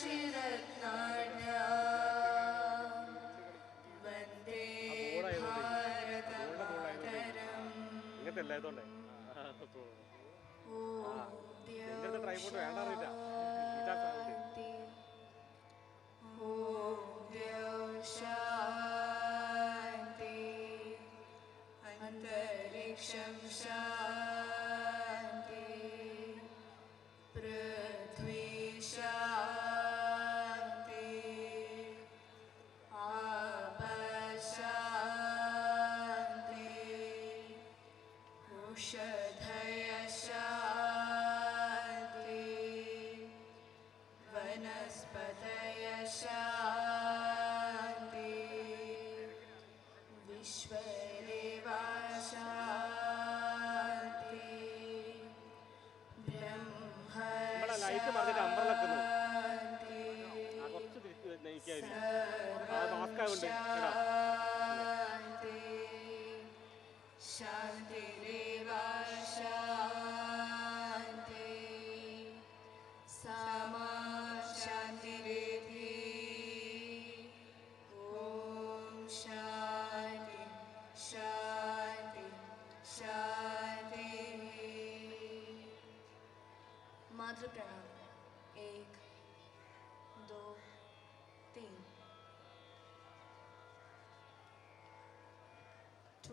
To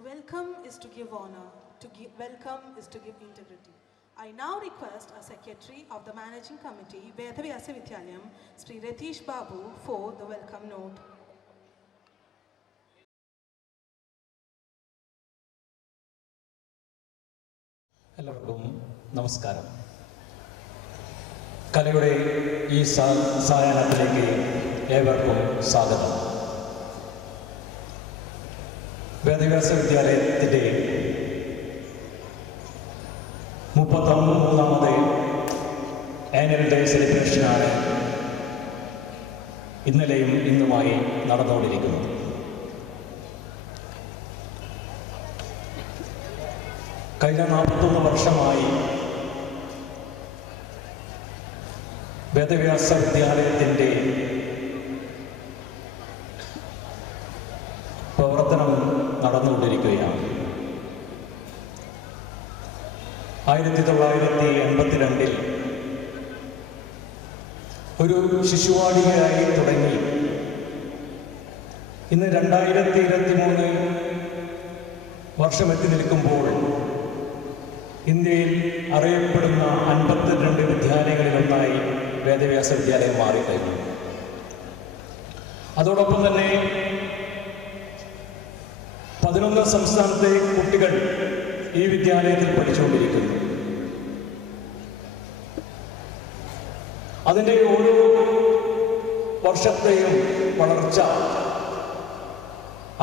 welcome is to give honor. Welcome is to give integrity. I now request our Secretary of the Managing Committee, Vedavyasa Vidyalayam, Sri Ratish Babu, for the welcome note. എല്ലാവർക്കും നമസ്കാരം. കലയുടെ ഈ സായാഹ്നത്തിലേക്ക് ഏവർക്കും സ്വാഗതം. Vedavyasa വിദ്യാലയത്തിൻ്റെ 33ാമത് annual day സെലിബ്രേഷനാണ് ഇന്നലെയും ഇന്നുമായി നടന്നുകൊണ്ടിരിക്കുന്നത്. കഴിഞ്ഞ 41 വർഷമായി വേദവ്യാസ വിദ്യാലയത്തിൻ്റെ പ്രവർത്തനം നടന്നുകൊണ്ടിരിക്കുകയാണ്. 1982 ഒരു ശിശുവാടികയായി തുടങ്ങി ഇന്ന് 2023 വർഷമെത്തി നിൽക്കുമ്പോൾ ഇന്ത്യയിൽ അറിയപ്പെടുന്ന 52 വിദ്യാലയങ്ങളിലൊന്നായി വേദവ്യാസ വിദ്യാലയം മാറിക്കഴിഞ്ഞു. അതോടൊപ്പം തന്നെ 11 സംസ്ഥാനത്തെ കുട്ടികൾ ഈ വിദ്യാലയത്തിൽ പഠിച്ചുകൊണ്ടിരിക്കുന്നു. അതിൻ്റെ ഓരോ വർഷത്തെയും വളർച്ച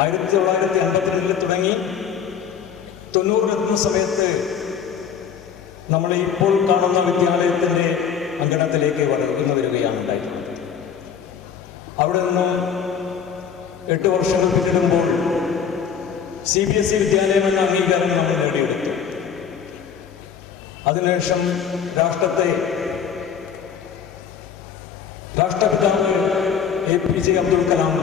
1952 തുടങ്ങി 90 സമയത്ത് നമ്മൾ ഇപ്പോൾ കാണുന്ന വിദ്യാലയത്തിൻ്റെ അങ്കണത്തിലേക്ക് വരികയാണ് ഉണ്ടായിട്ടുള്ളത്. അവിടെ നിന്നും 8 വർഷങ്ങൾ പിന്നിടുമ്പോൾ CBSE വിദ്യാലയം എന്ന അംഗീകാരം നമ്മൾ നേടിയെടുത്തു. അതിനുശേഷം രാഷ്ട്രപിതാവ് APJ അബ്ദുൽ കലാം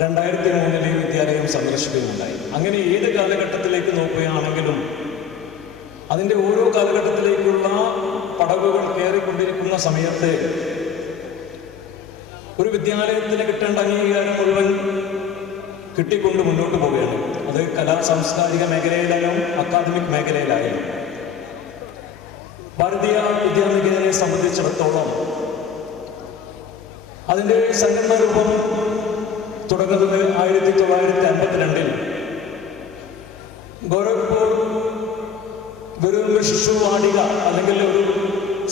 2003 വിദ്യാലയം സന്ദർശിക്കുകയുണ്ടായി. അങ്ങനെ ഏത് കാലഘട്ടത്തിലേക്ക് നോക്കുകയാണെങ്കിലും അതിൻ്റെ ഓരോ കാലഘട്ടത്തിലേക്കുള്ള പടവുകൾ കയറിക്കൊണ്ടിരിക്കുന്ന സമയത്ത് ഒരു വിദ്യാലയത്തിന് കിട്ടേണ്ട അംഗീകാരം മുഴുവൻ കിട്ടിക്കൊണ്ട് മുന്നോട്ട് പോവുകയാണ്. അത് സാംസ്കാരിക മേഖലയിലായാലും അക്കാദമിക് മേഖലയിലായാലും. ഭാരതീയ വിദ്യാനികേതനെ സംബന്ധിച്ചിടത്തോളം അതിൻ്റെ സംഘടനാ രൂപം തുടങ്ങുന്നത് 1952 ഗോരഖ്പൂർ വെറും ശിശുവാടിക അല്ലെങ്കിൽ ഒരു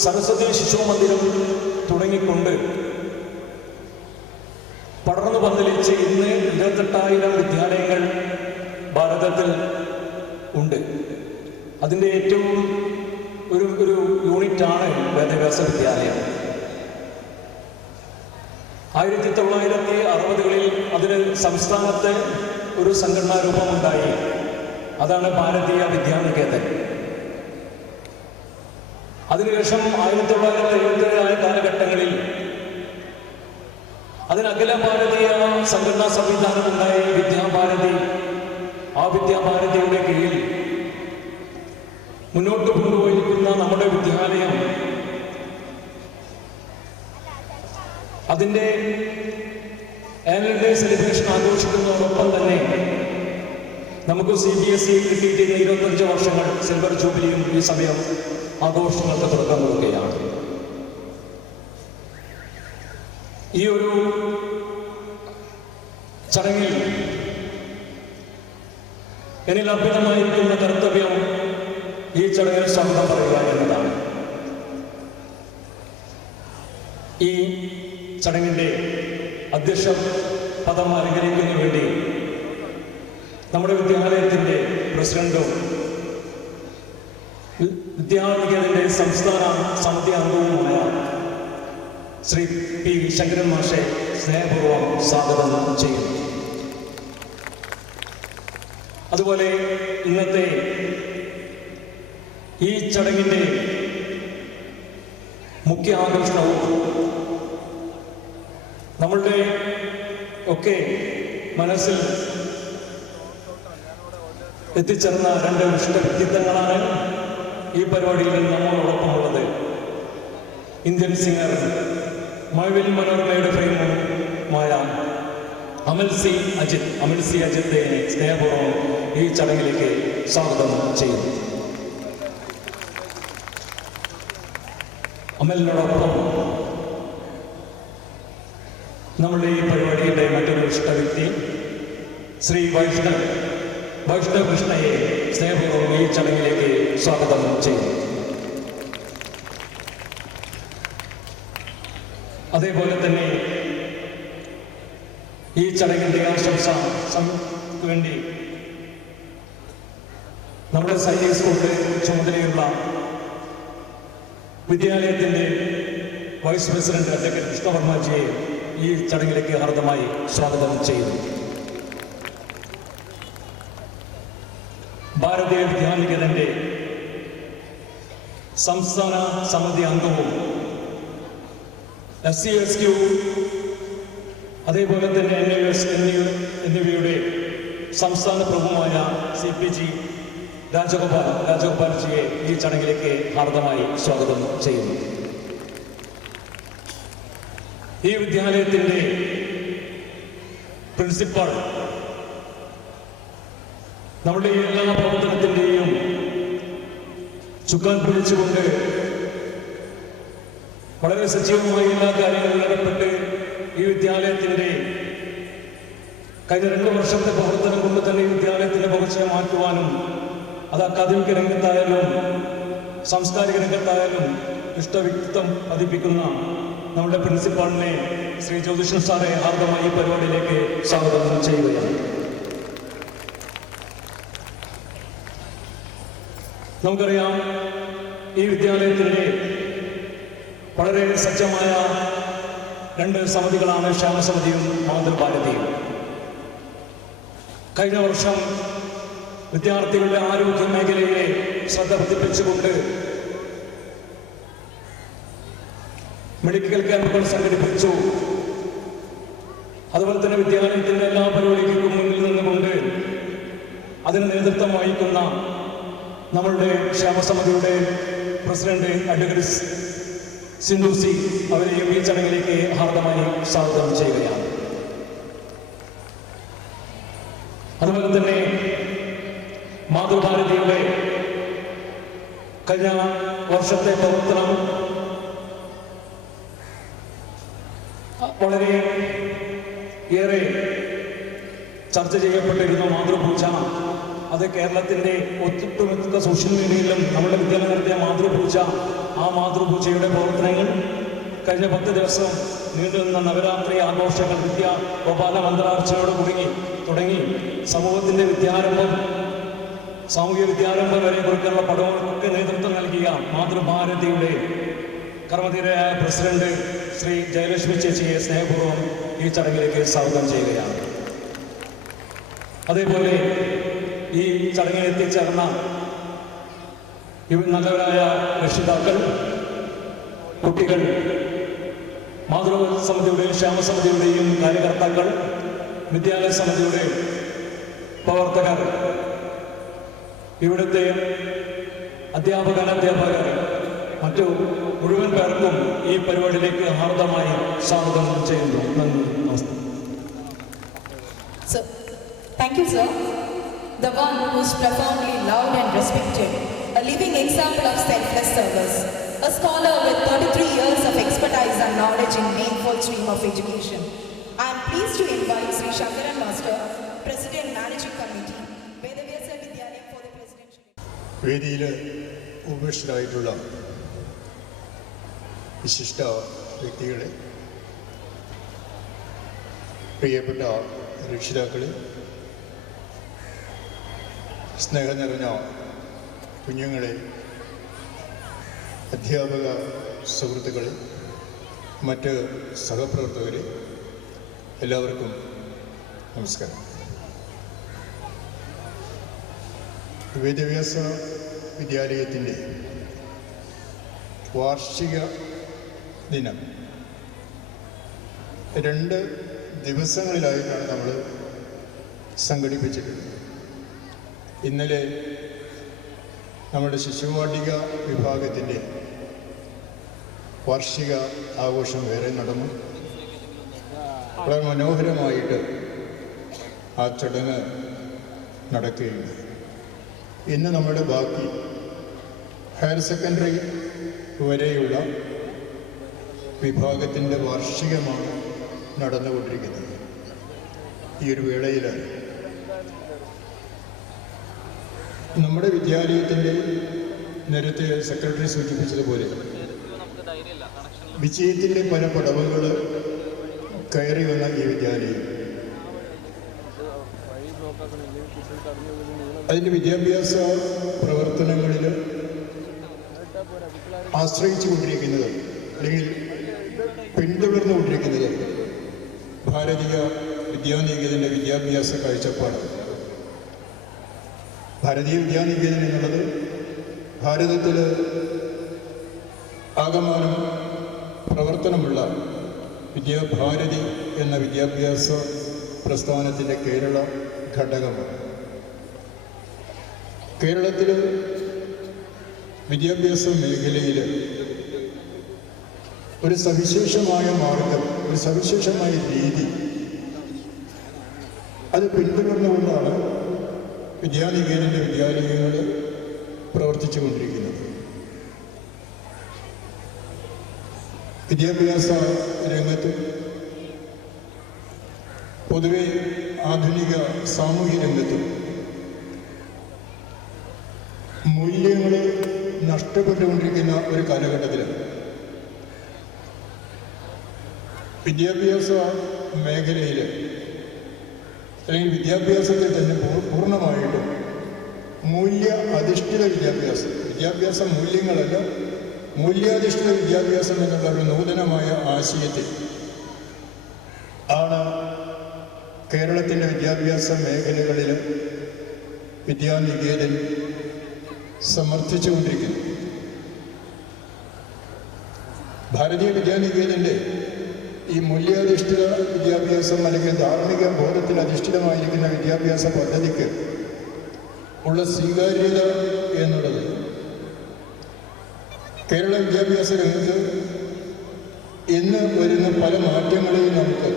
സരസ്വതി ശിശു മന്ദിരം തുടങ്ങിക്കൊണ്ട് പടർന്നു പന്തലിച്ച് ഇന്ന് 28,000 വിദ്യാലയങ്ങൾ ഭാരതത്തിൽ ഉണ്ട്. അതിൻ്റെ ഏറ്റവും ഒരു യൂണിറ്റാണ് വേദവ്യാസ വിദ്യാലയം. 1960-കളിൽ അതിന് സംസ്ഥാനത്ത് ഒരു സംഘടനാ രൂപമുണ്ടായി. അതാണ് ഭാരതീയ വിദ്യാനികേതൻ. അതിനുശേഷം 1977 കാലഘട്ടങ്ങളിൽ അഖില ഭാരതീയ സംഘടനാ സംവിധാനമുണ്ടായ വിദ്യാഭാരതി, ആ വിദ്യാഭാരതിയുടെ കീഴിൽ മുന്നോട്ട് കൊണ്ടുപോയിരിക്കുന്ന നമ്മുടെ വിദ്യാലയം അതിൻ്റെ ആനുവൽ ഡേ സെലിബ്രേഷൻ ആഘോഷിക്കുന്നതോടൊപ്പം തന്നെ നമുക്ക് CBSE കിട്ടിയിരുന്ന 25 വർഷങ്ങൾ സിൽവർ ജൂബിലിയും ഈ സമയം ആഘോഷങ്ങൾക്ക് തുടക്കം കൊടുക്കുകയാണ്. ഈ ഒരു ചടങ്ങിൽ എന്നിൽ അർപ്പിതമായിരിക്കുന്ന കർത്തവ്യം ഈ ചടങ്ങിൽ സ്വാഗതം പറയുക എന്നതാണ്. ഈ ചടങ്ങിൻ്റെ അധ്യക്ഷ പദം അലങ്കരിക്കുന്നതിന് വേണ്ടി നമ്മുടെ വിദ്യാലയത്തിൻ്റെ പ്രസിഡന്റും വിദ്യാനികേതന്റെ സംസ്ഥാന സമിതി അംഗവുമായ ശ്രീ P. ശങ്കരൻ മാഷെ സ്നേഹപൂർവ്വം സ്വാഗതം ചെയ്യുന്നു. അതുപോലെ ഇന്നത്തെ ഈ ചടങ്ങിൻ്റെ മുഖ്യ ആകർഷണവും നമ്മളുടെ ഒക്കെ മനസ്സിൽ എത്തിച്ചേർന്ന 2 വിശിഷ്ട വ്യക്തിത്വങ്ങളാണ് ഈ പരിപാടിയിൽ നമ്മളോടൊപ്പമുള്ളത്. ഇന്ത്യൻ സിംഗർ മഴവിൽ മനോരമയുടെ ഫ്രെയിമുമായ അമൽ സി അജിത്തെ സ്നേഹപൂർവ്വം ഈ ചടങ്ങിലേക്ക് സ്വാഗതം ചെയ്യുന്നു. അമലിനോടൊപ്പം നമ്മുടെ ഈ പരിപാടിയുടെ മറ്റൊരു വിശിഷ്ട വ്യക്തി ശ്രീ വൈഷ്ണവ് കൃഷ്ണയെ സ്നേഹപൂർവ്വം ഈ ചടങ്ങിലേക്ക് സ്വാഗതം ചെയ്യുന്നു. അതേപോലെ തന്നെ ഈ ചടങ്ങിൻ്റെ ആശംസ വേണ്ടി നമ്മുടെ സൈനിക സ്കൂളിന്റെ ചുമതലയുള്ള വിദ്യാലയത്തിൻ്റെ വൈസ് പ്രസിഡന്റ് അഡ്വക്കേറ്റ് കൃഷ്ണവർമ്മജിയെ ഈ ചടങ്ങിലേക്ക് ഹാർദമായി സ്വാഗതം ചെയ്യുന്നു. ഭാരതീയ വിദ്യാനികേതന്റെ സംസ്ഥാന സമിതി അംഗവും SC/SQ അതേപോലെ തന്നെ NUS എന്നിവയുടെ സംസ്ഥാന പ്രഭുമായ CPG രാജഗോപാൽജിയെ ഈ ചടങ്ങിലേക്ക് ഹാർദമായി സ്വാഗതം ചെയ്യുന്നു. ഈ വിദ്യാലയത്തിൻ്റെ പ്രിൻസിപ്പൽ നമ്മുടെ എല്ലാ പ്രവർത്തനത്തിൻ്റെയും ചുക്കാൻ പിടിച്ചുകൊണ്ട് വളരെ സജീവമായി എല്ലാ കാര്യങ്ങളിലും ഇടപെട്ട് ഈ വിദ്യാലയത്തിൻ്റെ കഴിഞ്ഞ 2 വർഷത്തെ പ്രവർത്തനം കൊണ്ട് തന്നെ ഈ വിദ്യാലയത്തിൻ്റെ ഭവിഷ്യ മാറ്റുവാനും അത് അക്കാദമിക രംഗത്തായാലും സാംസ്കാരിക രംഗത്തായാലും ഇഷ്ടവ്യക്തിത്വം പതിപ്പിക്കുന്ന നമ്മുടെ പ്രിൻസിപ്പാളിനെ ശ്രീ ജ്യോതിഷൻ സാറെ ഹാർദമായി ഈ പരിപാടിയിലേക്ക് സ്വാഗതം ചെയ്യുകയാണ്. നമുക്കറിയാം ഈ വിദ്യാലയത്തിൻ്റെ വളരെ സജ്ജമായ 2 സമിതികളാണ് ക്ഷേമസമിതിയും മാതൃഭാരതിയും. കഴിഞ്ഞ വർഷം വിദ്യാർത്ഥികളുടെ ആരോഗ്യ മേഖലയിലെ ശ്രദ്ധ പതിപ്പിച്ചുകൊണ്ട് മെഡിക്കൽ ക്യാമ്പുകൾ സംഘടിപ്പിച്ചു. അതുപോലെ തന്നെ വിദ്യാലയത്തിൻ്റെ എല്ലാ പരിപാടികൾക്കും മുന്നിൽ നിന്നുകൊണ്ട് അതിന് നേതൃത്വം വഹിക്കുന്ന നമ്മളുടെ ക്ഷേമസമിതിയുടെ പ്രസിഡന്റ് അഡ്വക്കേറ്റ് സിന്ധു സി അവരെയും ഈ ചടങ്ങിലേക്ക് ഹാർദമായി സ്വാഗതം ചെയ്യുകയാണ്. അതുപോലെ തന്നെ മാതൃഭാരതിയുടെ കഴിഞ്ഞ വർഷത്തെ പ്രവർത്തനം വളരെ ഏറെ ചർച്ച ചെയ്യപ്പെട്ടിരുന്നു. മാതൃപൂജ അത് കേരളത്തിൻ്റെ ഒട്ടുമിക്ക സോഷ്യൽ മീഡിയയിലും നമ്മുടെ വിദ്യാലയം നടത്തിയ മാതൃപൂജ, ആ മാതൃപൂജയുടെ പ്രവർത്തനങ്ങൾ കഴിഞ്ഞ 10 ദിവസം നീണ്ടുനിന്ന നവരാത്രി ആഘോഷങ്ങൾ ഗോപാല മന്ത്രാർച്ചനയോട് തുടങ്ങി സമൂഹത്തിൻ്റെ വിദ്യാരംഭം, സാമൂഹ്യ വിദ്യാരംഭം വരെ കുറിച്ചുള്ള പഠനങ്ങൾക്ക് നേതൃത്വം നൽകിയ മാതൃഭാരതിയുടെ കർമ്മധീരയായ പ്രസിഡന്റ് ശ്രീ ജയലക്ഷ്മി ചേച്ചിയെ സ്നേഹപൂർവ്വം ഈ ചടങ്ങിലേക്ക് സ്വാഗതം ചെയ്യുകയാണ്. അതേപോലെ ഈ ചടങ്ങിൽ എത്തിച്ചേർന്ന നല്ലവരായ രക്ഷിതാക്കൾ, കുട്ടികൾ, മാതൃഭൂമി സമിതിയുടെയും ക്ഷേമസമിതിയുടെയും കാര്യകർത്താക്കൾ, വിദ്യാലയ സമിതിയുടെ പ്രവർത്തകർ, ഇവിടുത്തെ അധ്യാപകർ, മറ്റു മുഴുവൻ പേർക്കും ഈ പരിപാടിയിലേക്ക് ഹാർദമായി സ്വാഗതം ചെയ്യുന്നു. നന്ദി, നമസ്കാരം. So, thank you, sir. The one who is profoundly loved and respected, a living example of selfless service, a scholar with 33 years of expertise and knowledge in meaningful stream of education. I am pleased to invite Sri Shankaran Master, President Managing Committee, Vedavyasa Vidyalayam for the presidential. വേദിയിൽ ഉപവിഷ്ടരായിട്ടുള്ള വിശിഷ്ട വ്യക്തികളെ, പ്രിയപ്പെട്ട രക്ഷിതാക്കളെ, സ്നേഹം നിറഞ്ഞ കുഞ്ഞുങ്ങളെ, അധ്യാപക സുഹൃത്തുക്കളെ, മറ്റ് സഹപ്രവർത്തകരെ, എല്ലാവർക്കും നമസ്കാരം. വേദവ്യാസ വിദ്യാലയത്തിൻ്റെ വാർഷിക ദിനം 2 ദിവസങ്ങളിലായിട്ടാണ് നമ്മൾ സംഘടിപ്പിച്ചിട്ടുള്ളത്. ഇന്നലെ നമ്മുടെ ശിശുവാടിക വിഭാഗത്തിൻ്റെ വാർഷിക ആഘോഷം വേറെ നടന്നു. വളരെ മനോഹരമായിട്ട് ആ ചടങ്ങ് നടക്കുകയുണ്ട്. ഇന്ന് നമ്മുടെ ബാക്കി ഹയർ സെക്കൻഡറി വരെയുള്ള വിഭാഗത്തിൻ്റെ വാർഷികമാണ് നടന്നുകൊണ്ടിരിക്കുന്നത്. ഈ ഒരു വേളയിൽ നമ്മുടെ വിദ്യാലയത്തിൻ്റെ നേരത്തെ സെക്രട്ടറി സൂചിപ്പിച്ചതുപോലെ വിജയത്തിൻ്റെ പല പടവുകൾ കയറി വന്ന ഈ വിദ്യാലയം അതിൻ്റെ വിദ്യാഭ്യാസ പ്രവർത്തനങ്ങളിൽ ആശ്രയിച്ചു കൊണ്ടിരിക്കുന്നത് അല്ലെങ്കിൽ പിന്തുടർന്നുകൊണ്ടിരിക്കുന്നത് ഭാരതീയ വിദ്യാനികേതൻ്റെ വിദ്യാഭ്യാസ കാഴ്ചപ്പാട്. ഭാരതീയ വിദ്യാനികേതൻ എന്നുള്ളത് ഭാരതത്തിൽ ആകമാനം പ്രവർത്തനമുള്ള വിദ്യാഭാരതി എന്ന വിദ്യാഭ്യാസ പ്രസ്ഥാനത്തിൻ്റെ കേരള ഘടകമാണ്. കേരളത്തിൽ വിദ്യാഭ്യാസ മേഖലയിൽ ഒരു സവിശേഷമായ മാർഗം, ഒരു സവിശേഷമായ രീതി അത് പിന്തുടർന്നുകൊണ്ടാണ് വിദ്യാനികേതൻ്റെ വിദ്യാലയങ്ങൾ പ്രവർത്തിച്ചു കൊണ്ടിരിക്കുന്നത്. വിദ്യാഭ്യാസ രംഗത്ത് പൊതുവെ ആധുനിക സാമൂഹ്യ രംഗത്തും മൂല്യങ്ങൾ നഷ്ടപ്പെട്ടുകൊണ്ടിരിക്കുന്ന ഒരു കാലഘട്ടത്തിൽ വിദ്യാഭ്യാസ മേഖലയിൽ അല്ലെങ്കിൽ വിദ്യാഭ്യാസത്തിൽ തന്നെ പൂർണ്ണമായിട്ടും മൂല്യ അധിഷ്ഠിത വിദ്യാഭ്യാസ മൂല്യങ്ങളല്ല, മൂല്യാധിഷ്ഠിത വിദ്യാഭ്യാസം എന്നുള്ള ഒരു നൂതനമായ ആശയത്തെ ആണ് കേരളത്തിൻ്റെ വിദ്യാഭ്യാസ മേഖലകളിൽ വിദ്യാനികേതൻ സമർത്ഥിച്ചുകൊണ്ടിരിക്കുന്നു. ഭാരതീയ വിദ്യാനികേതൻ്റെ ഈ മൂല്യാധിഷ്ഠിത വിദ്യാഭ്യാസം അല്ലെങ്കിൽ ധാർമ്മിക ബോധത്തിൽ അധിഷ്ഠിതമായിരിക്കുന്ന വിദ്യാഭ്യാസ പദ്ധതിക്ക് ഉള്ള സ്വീകാര്യത എന്നുള്ളത് കേരള വിദ്യാഭ്യാസ രംഗത്ത് ഇന്ന് വരുന്ന പല മാറ്റങ്ങളെയും നമുക്ക്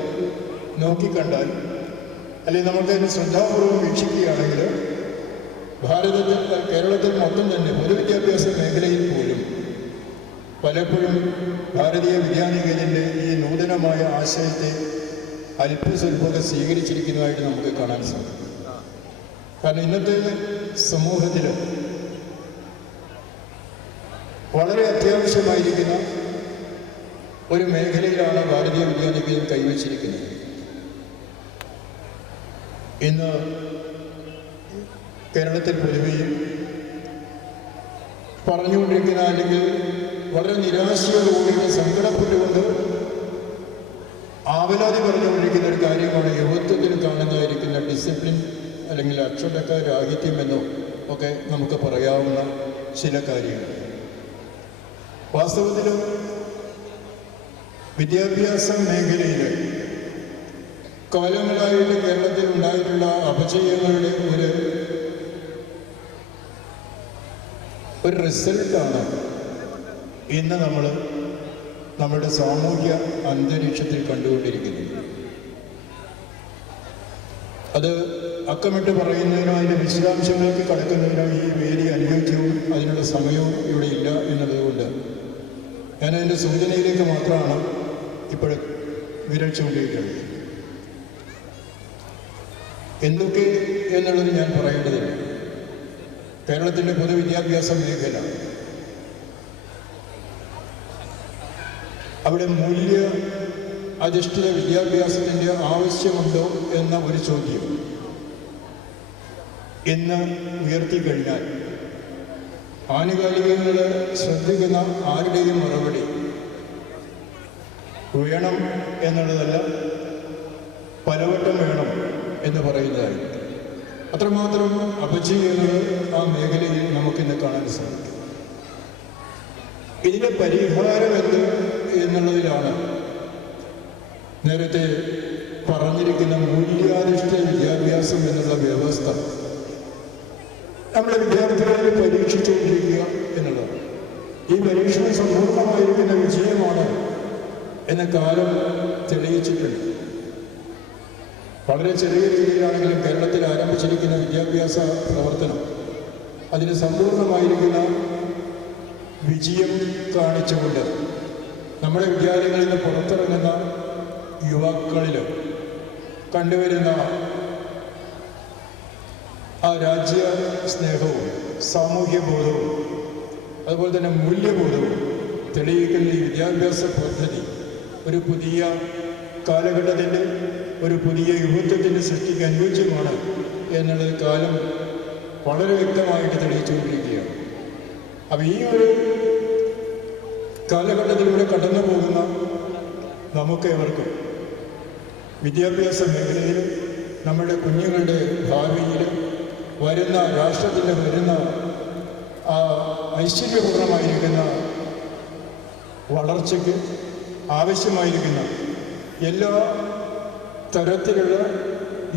നോക്കിക്കണ്ടാൽ അല്ലെങ്കിൽ നമുക്കതിന് ശ്രദ്ധാപൂർവം വീക്ഷിക്കുകയാണെങ്കിൽ കേരളത്തിൽ മൊത്തം തന്നെ പൊതുവിദ്യാഭ്യാസ മേഖലയിൽ പോലും പലപ്പോഴും ഭാരതീയ വിദ്യാനികേതൻ്റെ ഈ നൂതനമായ ആശയത്തെ അല്പസ്വല്പമൊക്കെ സ്വീകരിച്ചിരിക്കുന്നതായിട്ട് നമുക്ക് കാണാൻ സാധിക്കും. കാരണം ഇന്നത്തെ സമൂഹത്തിൽ വളരെ അത്യാവശ്യമായിരിക്കുന്ന ഒരു മേഖലയിലാണ് ഭാരതീയ വിദ്യാനികേതൻ കൈവച്ചിരിക്കുന്നത്. ഇന്ന് കേരളത്തിൽ പൊതുവെയും പറഞ്ഞുകൊണ്ടിരിക്കുന്ന അല്ലെങ്കിൽ വളരെ നിരാശയോടുകൂടി സങ്കടപ്പെട്ടുകൊണ്ട് ആവലാതി പറഞ്ഞുകൊണ്ടിരിക്കുന്ന ഒരു കാര്യമാണ് യുവത്വത്തിൽ കാണുന്നതായിരിക്കുന്ന ഡിസിപ്ലിൻ അല്ലെങ്കിൽ അച്ചടക്ക രാഹിത്യമെന്നോ ഒക്കെ നമുക്ക് പറയാവുന്ന ചില കാര്യങ്ങൾ. വാസ്തവത്തിൽ വിദ്യാഭ്യാസ മേഖലയിൽ കാലങ്ങളായിട്ട് കേരളത്തിൽ ഉണ്ടായിട്ടുള്ള അപജയങ്ങളുടെ ഒരു റിസൾട്ടാണ് ഇന്ന് നമ്മൾ നമ്മുടെ സാമൂഹ്യ അന്തരീക്ഷത്തിൽ കണ്ടുകൊണ്ടിരിക്കുന്നത്. അത് അക്കമിട്ട് പറയുന്നതിനോ അതിൻ്റെ വിശദാംശങ്ങൾക്ക് കടക്കുന്നതിനോ ഈ വേദി അനുയോജ്യവും അതിനുള്ള സമയവും ഇവിടെ ഇല്ല എന്നുള്ളതുകൊണ്ട് ഞാൻ അതിൻ്റെ സൂചനയിലേക്ക് മാത്രമാണ് ഇപ്പോൾ വിരൽ ചൂണ്ടിയിട്ടുള്ളത്. എന്തൊക്കെ എന്നുള്ളത് ഞാൻ പറയേണ്ടതില്ല. കേരളത്തിൻ്റെ പൊതുവിദ്യാഭ്യാസ മേഖല, അവിടെ മൂല്യ അധിഷ്ഠിത വിദ്യാഭ്യാസത്തിൻ്റെ ആവശ്യമുണ്ടോ എന്ന ഒരു ചോദ്യം ഇന്ന് ഉയർത്തിക്കഴിഞ്ഞാൽ ആനുകാലികങ്ങൾ ശ്രദ്ധിക്കുന്ന ആരുടെയും മറുപടി വേണം എന്നുള്ളതല്ല, പലവട്ടം വേണം എന്ന് പറയുന്നതായി. അത്രമാത്രം അപജയങ്ങൾ ആ മേഖലയിൽ നമുക്കിന്ന് കാണാൻ സാധിക്കും. ഇതിൻ്റെ പരിഹാരം എന്ത് എന്നുള്ളതിലാണ് നേരത്തെ പറഞ്ഞിരിക്കുന്ന മൂല്യാധിഷ്ഠിത വിദ്യാഭ്യാസം എന്നുള്ള വ്യവസ്ഥ നമ്മുടെ വിദ്യാർത്ഥികളെ പരീക്ഷിച്ചുകൊണ്ടിരിക്കുക എന്നുള്ളതാണ്. ഈ പരീക്ഷണം സമ്പൂർണ്ണമായിരിക്കുന്ന വിജയമാണ് എന്ന കാലം തെളിയിച്ചിട്ടുണ്ട്. വളരെ ചെറിയ രീതിയിലാണെങ്കിലും കേരളത്തിൽ ആരംഭിച്ചിരിക്കുന്ന വിദ്യാഭ്യാസ പ്രവർത്തനം അതിന് സമ്പൂർണ്ണമായിരിക്കുന്ന വിജയം കാണിച്ചുകൊണ്ട് നമ്മുടെ വിദ്യാലയങ്ങളിൽ നിന്ന് പുറത്തിറങ്ങുന്ന യുവാക്കളിൽ കണ്ടുവരുന്ന ആ രാജ്യ സ്നേഹവും സാമൂഹ്യബോധവും അതുപോലെ തന്നെ മൂല്യബോധവും തെളിയിക്കുന്ന ഈ വിദ്യാഭ്യാസ പദ്ധതി ഒരു പുതിയ കാലഘട്ടത്തിൻ്റെ ഒരു പുതിയ യുവത്വത്തിൻ്റെ സൃഷ്ടിക്ക് അനുയോജ്യമാണ് എന്നുള്ളത് കാലം വളരെ വ്യക്തമായിട്ട് തെളിയിച്ചുകൊണ്ടിരിക്കുകയാണ്. അപ്പം ഈ ഒരു കാലഘട്ടത്തിലൂടെ കടന്നു പോകുന്ന നമുക്ക് ഏവർക്കും വിദ്യാഭ്യാസ മേഖലയിൽ നമ്മുടെ കുഞ്ഞുങ്ങളുടെ ഭാവിയിൽ വരുന്ന രാഷ്ട്രത്തിൻ്റെ വരുന്ന ആ ഐശ്വര്യപൂർണമായിരിക്കുന്ന വളർച്ചയ്ക്ക് ആവശ്യമായിരിക്കുന്ന എല്ലാ തരത്തിലുള്ള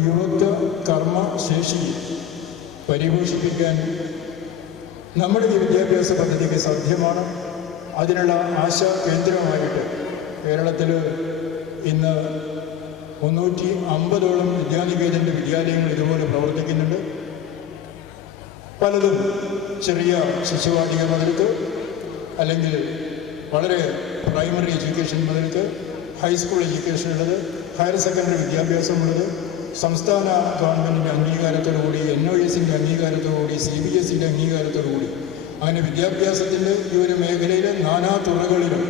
യുവത്വ കർമ്മ ശേഷി പരിപോഷിപ്പിക്കാൻ നമ്മുടെ ഈ വിദ്യാഭ്യാസ പദ്ധതിക്ക് സാധ്യമാണ്. അതിനുള്ള ആശാ കേന്ദ്രമായിട്ട് കേരളത്തിൽ ഇന്ന് 350ഓളം വിദ്യാനികേതൻ്റെ വിദ്യാലയങ്ങൾ ഇതുപോലെ പ്രവർത്തിക്കുന്നുണ്ട്. പലതും ചെറിയ ശിശുവാടിക മുതൽക്ക് അല്ലെങ്കിൽ വളരെ പ്രൈമറി എഡ്യൂക്കേഷൻ മുതൽക്ക് ഹൈസ്കൂൾ എഡ്യൂക്കേഷൻ ഉള്ളത്, ഹയർ സെക്കൻഡറി വിദ്യാഭ്യാസമുള്ളത്, സംസ്ഥാന ഗവൺമെൻറ്റിൻ്റെ അംഗീകാരത്തോടുകൂടി NOS-ൻ്റെ അംഗീകാരത്തോടുകൂടി CBSE-ൻ്റെ അംഗീകാരത്തോടുകൂടി അങ്ങനെ വിദ്യാഭ്യാസത്തിൻ്റെ ഈ ഒരു മേഖലയിലെ നാനാ തുറകളിലും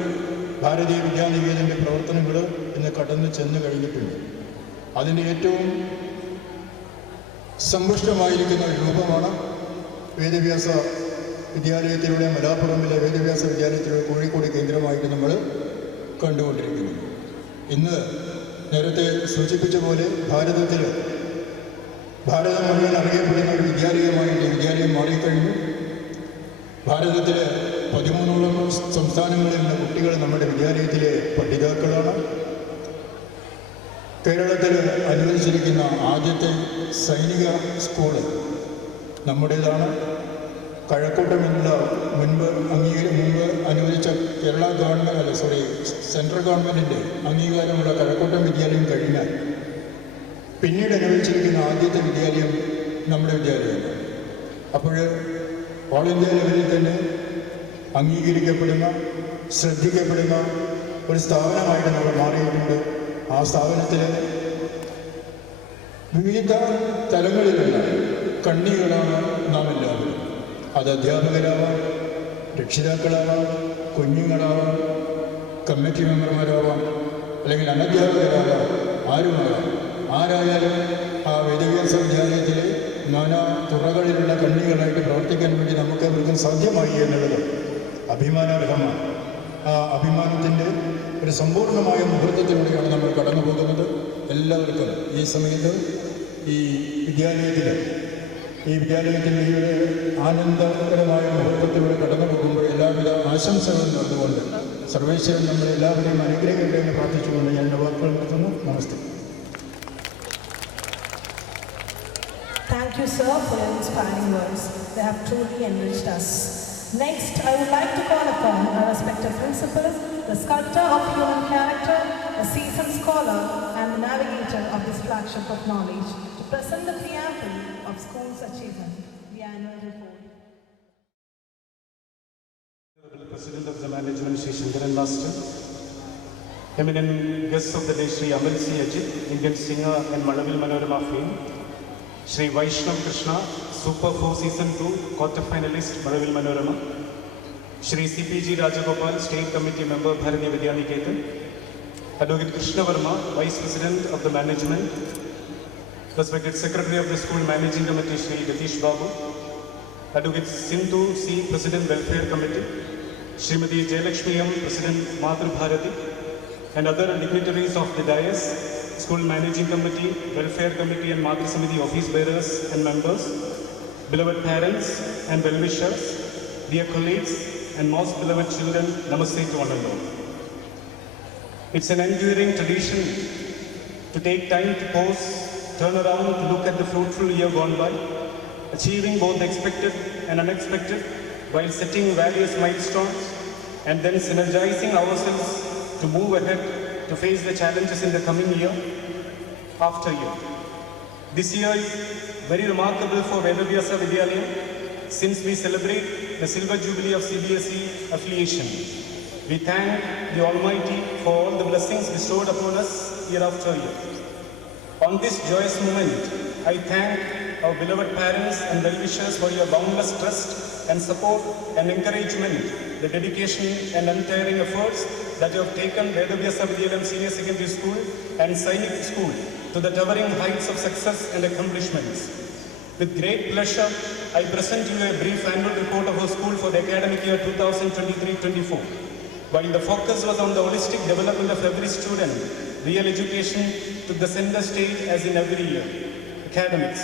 ഭാരതീയ വിദ്യാനികേതൻ്റെ പ്രവർത്തനങ്ങൾ ഇന്ന് കടന്നു ചെന്ന് കഴിഞ്ഞിട്ടുണ്ട്. അതിൻ്റെ ഏറ്റവും സമ്പുഷ്ടമായിരിക്കുന്ന ഒരു രൂപമാണ് വേദവ്യാസ വിദ്യാലയത്തിലൂടെ മലാപ്പുറമിലെ വേദവ്യാസ വിദ്യാലയത്തിലൂടെ കോഴിക്കോട് കേന്ദ്രമായിട്ട് നമ്മൾ കണ്ടുകൊണ്ടിരിക്കുന്നത്. ഇന്ന് നേരത്തെ സൂചിപ്പിച്ച പോലെ ഭാരതം മുഴുവൻ അറിയപ്പെടുന്ന ഒരു വിദ്യാലയമായിട്ട് വിദ്യാലയം മാറിക്കഴിഞ്ഞു. ഭാരതത്തിലെ 13ഓളം സംസ്ഥാനങ്ങളിലുള്ള കുട്ടികൾ നമ്മുടെ വിദ്യാലയത്തിലെ പഠിതാക്കളാണ്. കേരളത്തിൽ അനുവദിച്ചിരിക്കുന്ന ആദ്യത്തെ സൈനിക സ്കൂള് നമ്മുടേതാണ്. കഴക്കൂട്ടമെന്നുള്ള മുൻപ് അനുവദിച്ച കേരള ഗവൺമെൻറ് സെൻട്രൽ ഗവൺമെൻറ്റിൻ്റെ അംഗീകാരമുള്ള കഴക്കൂട്ടം വിദ്യാലയം കഴിഞ്ഞാൽ പിന്നീട് അനുവദിച്ചിരിക്കുന്ന ആദ്യത്തെ വിദ്യാലയം നമ്മുടെ വിദ്യാലയമാണ്. അപ്പോൾ ഓൾ ഇന്ത്യ ലെവലിൽ തന്നെ അംഗീകരിക്കപ്പെടുന്ന ശ്രദ്ധിക്കപ്പെടുന്ന ഒരു സ്ഥാപനമായിട്ട് നമ്മൾ മാറിയിട്ടുണ്ട്. ആ സ്ഥാപനത്തിൽ വിവിധ തലങ്ങളിലുള്ള കണ്ണികളാണ് നാം എല്ലാവരും. അത് അധ്യാപകരാവാം, രക്ഷിതാക്കളാവാം, കുഞ്ഞുങ്ങളാവാം, കമ്മിറ്റി മെമ്പർമാരാവാം, അല്ലെങ്കിൽ അനധ്യാപകരാവാം, ആരുമാകാം. ആരായാലും ആ വേദവ്യാസ വിദ്യാലയത്തിലെ നാനാ തുറകളിലുള്ള കണ്ണികളായിട്ട് പ്രവർത്തിക്കാൻ വേണ്ടി നമുക്ക് അവർക്കും സാധ്യമായി എന്നുള്ളത് അഭിമാനാർഹമാണ്. ആ അഭിമാനത്തിൻ്റെ ഒരു സമ്പൂർണ്ണമായ മുഹൂർത്തത്തിലൂടെയാണ് നമ്മൾ കടന്നു പോകുന്നത്. എല്ലാവർക്കും ഈ സമയത്ത് ഈ വിദ്യാലയത്തിൻ്റെ ഈ ആനന്ദകരമായ മുഹൂർത്തത്തിലൂടെ കടന്നു പോകുമ്പോൾ എല്ലാവിധ ആശംസകളും നടന്നുകൊണ്ട് സർവേശ്വരൻ നമ്മളെല്ലാവരെയും അനുഗ്രഹിക്കട്ടെ എന്ന് പ്രാർത്ഥിച്ചുകൊണ്ട് ഞാൻ എൻ്റെ വാക്കുകൾ നിർത്തുന്നു. നമസ്തേ. Thank you, sir, for your inspiring words. They have truly enriched us. Next, I would like to call upon our respected principal, the sculptor of human character, a seasoned scholar, and the navigator of this flagship of knowledge, to present the preamble of school's achievement, the annual report. President of the Management, Shri Shankaran Master, eminent guests of the day, Shri Amal C. Ajit, Indian singer and Malavil Manorama fame, Shri Vaishnav Krishna, Super 4 Season 2, quarter finalist, Malavil Manorama, Shri CPG Rajagopal, State Committee Member, Bharatiya Vidya Niketan, Advocate Krishna Verma, Vice President of the Management, respected Secretary of the School Managing Committee, Shri Retish Babu, Advocate Sindhu C, President Welfare Committee, Srimati Jayalakshmi M, President Madhur Bharati, and other dignitaries of the dais, School Managing Committee, Welfare Committee and Madhur Samiti office bearers and members, beloved parents and well-wishers, dear colleagues and most beloved children, namaste to one and all. It's an enduring tradition to take time to pause, turn around to look at the fruitful year gone by, achieving both the expected and unexpected, while setting various milestones and then synergizing ourselves to move ahead to face the challenges in the coming year after year. This year is very remarkable for Vedavyasa Vidyalayam since we celebrate the Silver Jubilee of CBSE affiliation. We thank the Almighty for all the blessings bestowed upon us year after year. On this joyous moment, I thank our beloved parents and well-wishers for your boundless trust and support and encouragement, the dedication and untiring efforts that you have taken Vedavyasa Vidyalayam Senior Secondary School and Sainik School to the towering heights of success and accomplishments. With great pleasure, I present you a brief annual report of our school for the academic year 2023-24. While the focus was on the holistic development of every student, real education took the center stage as in every year. Academics.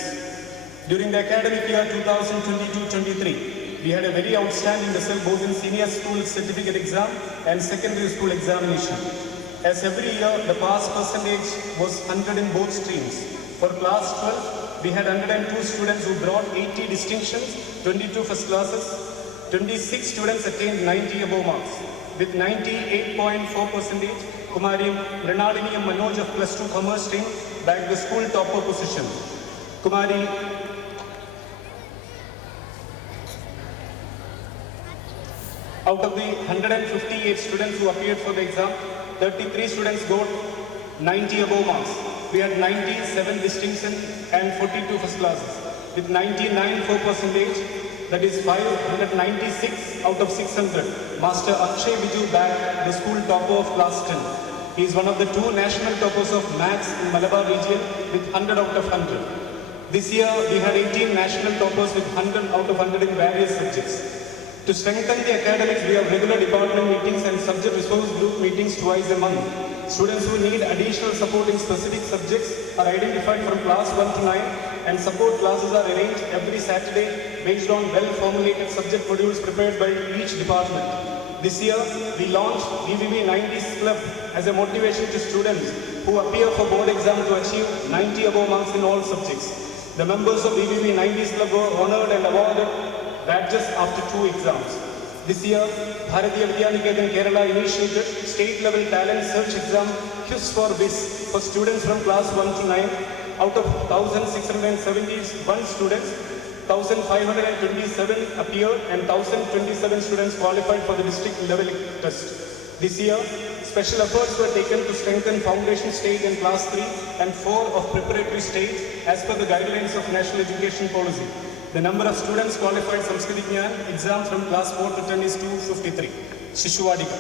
During the academic year 2022-23, we had a very outstanding result both in senior school certificate exam and secondary school examination. As every year, the pass percentage was 100 in both streams. For class 12, we had 102 students who brought 80 distinctions, 22 first classes, 26 students attained 90 above marks. With 98.4%, Kumari Mrinalini and Manoj of plus 2 commerce stream bagged the school topper position. Kumari out of the 158 students who appeared for the exam, 33 students got 90 above marks. We had 97 distinction and 42 first classes. With 99.4%, that is 596 out of 600. Master Akshay Viju bagged the school topper of class 10. He is one of the 2 national toppers of maths in Malabar region with 100 out of 100. This year, we had 18 national toppers with 100 out of 100 in various subjects. To strengthen the academics, we have regular department meetings and subject resource group meetings twice a month. Students who need additional support in specific subjects are identified from class 1 to 9 and support classes are arranged every Saturday based on well-formulated subject modules prepared by each department. This year, we launched VVV 90s Club as a motivation to students who appear for board exam to achieve 90 above marks in all subjects. The members of VVV 90s Club were honored and awarded badges after 2 exams. This year, Bharatiya Vidya Niketan Kerala initiated state-level talent search exam Quiz for Biz for students from class 1 to 9. Out of 1,671 students, 1,527 appeared and 1,027 students qualified for the district level test. This year, special efforts were taken to strengthen foundation stage in class 3 and 4 of preparatory stage as per the guidelines of National Education Policy. The number of students qualified Samskrit Gyan exam from class 4 to 10 is 253. Shishuvadiga.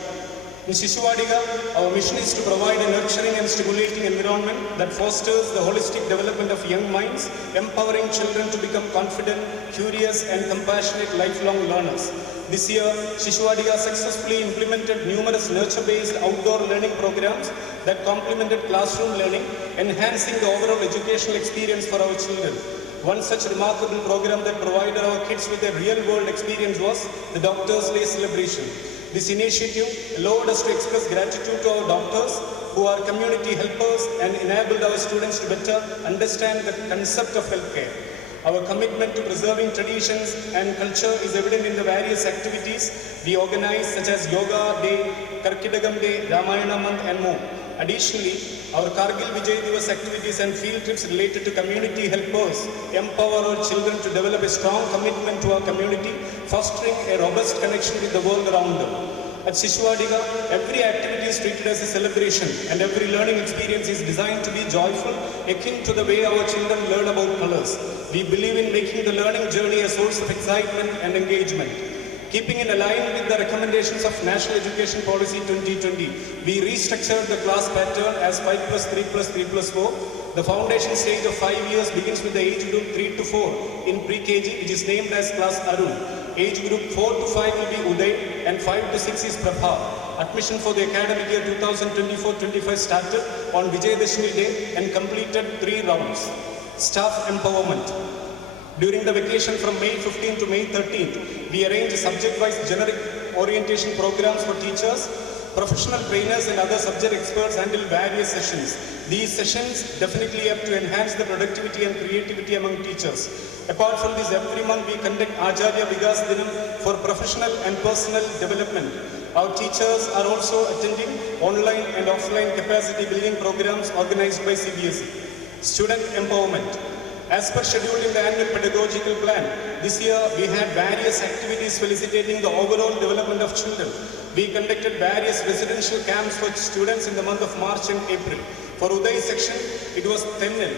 In Shishuvadiga, our mission is to provide a nurturing and stimulating environment that fosters the holistic development of young minds, empowering children to become confident, curious and compassionate lifelong learners. This year, Shishuvadiga successfully implemented numerous nurture-based outdoor learning programs that complemented classroom learning, enhancing the overall educational experience for our children. One such remarkable program that provided our kids with a real-world experience was the Doctor's Day celebration. This initiative allowed us to express gratitude to our doctors who are community helpers and enabled our students to better understand the concept of healthcare. Our commitment to preserving traditions and culture is evident in the various activities we organize, such as Yoga Day, Karkidagam Day, Ramayana Month, and more. Additionally, our Kargil Vijay Divas activities and field trips related to community helpers empower our children to develop a strong commitment to our community, fostering a robust connection with the world around them. At Shishwadiga, every activity is treated as a celebration and every learning experience is designed to be joyful, akin to the way our children learn about colors. We believe in making the learning journey a source of excitement and engagement. Keeping in line with the recommendations of National Education Policy 2020, we restructured the class pattern as 5+3+3+4. The foundation stage of 5 years begins with the age group 3 to 4 in pre-KG, which is named as Class Arun. Age group 4 to 5 will be Uday and 5 to 6 is Prabha. Admission for the academic year 2024-25 started on Vijayadashmi Day and completed 3 rounds. Staff empowerment. During the vacation from May 15 to May 13th, we arranged subject-wise generic orientation programs for teachers. Professional trainers and other subject experts handle various sessions. These sessions definitely have to enhance the productivity and creativity among teachers. Apart from this, every month we conduct Acharya Vikas Dinam for professional and personal development. Our teachers are also attending online and offline capacity building programs organized by CBSE. Student empowerment. As per schedule in the annual pedagogical plan, this year we had various activities felicitating the overall development of children. We conducted various residential camps for students in the month of March and April. For Uday section, it was Tennil.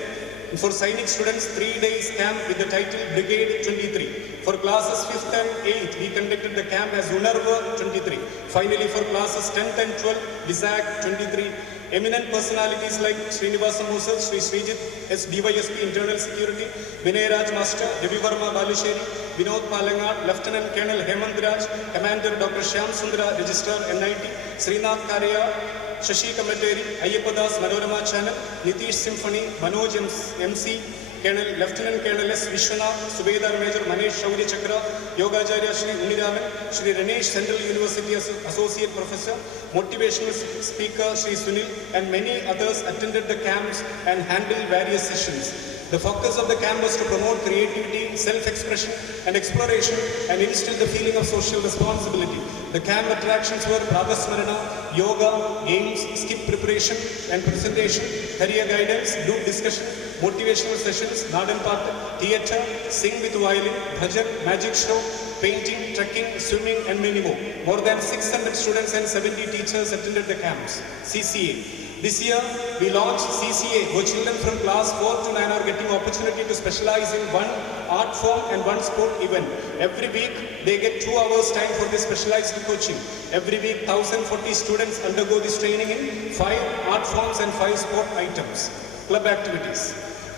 For Sainik students, 3 days camp with the title Brigade 23. For classes 5th and 8th, we conducted the camp as Unarva 23. Finally, for classes 10th and 12th, Vizag 23. Eminent personalities like Srinivasa Musal, Sri Srijit S. DYSP Internal Security, Vinay Raj Master, Devi Varma Balisheri, Vinod Palangat, Lieutenant Colonel Hemant Raj, Commander Dr. Shyam Sundra, Registrar NIT, Srinath Karya, Shashi Kamateri, Ayyapadas Manorama Channel, Nitish Symphony, Manoj MC, Colonel Lieutenant Colonel S. Vishwanath, Subedar Major Manesh Shaurya Chakra, Yogacharya Shri Uniraman, Shri Ranesh Central University Associate Professor, Motivational Speaker Shri Sunil, and many others attended the camps and handled various sessions. The focus of the camp was to promote creativity, self-expression, and exploration, and instill the feeling of social responsibility. The camp attractions were Pragasmarana, yoga, games, skit preparation and presentation, career guidance, group discussion, motivational sessions, Nadan Path, theatre, sing with violin, bhajan, magic show, painting, trekking, swimming, and many more. More than 600 students and 70 teachers attended the camps. CCA. This year, we launched CCA, where children from class 4 to 9 are getting opportunity to specialize in one art form and one sport event. Every week, they get 2 hours time for this specialized coaching. Every week, 1,040 students undergo this training in 5 art forms and 5 sport items. Club activities.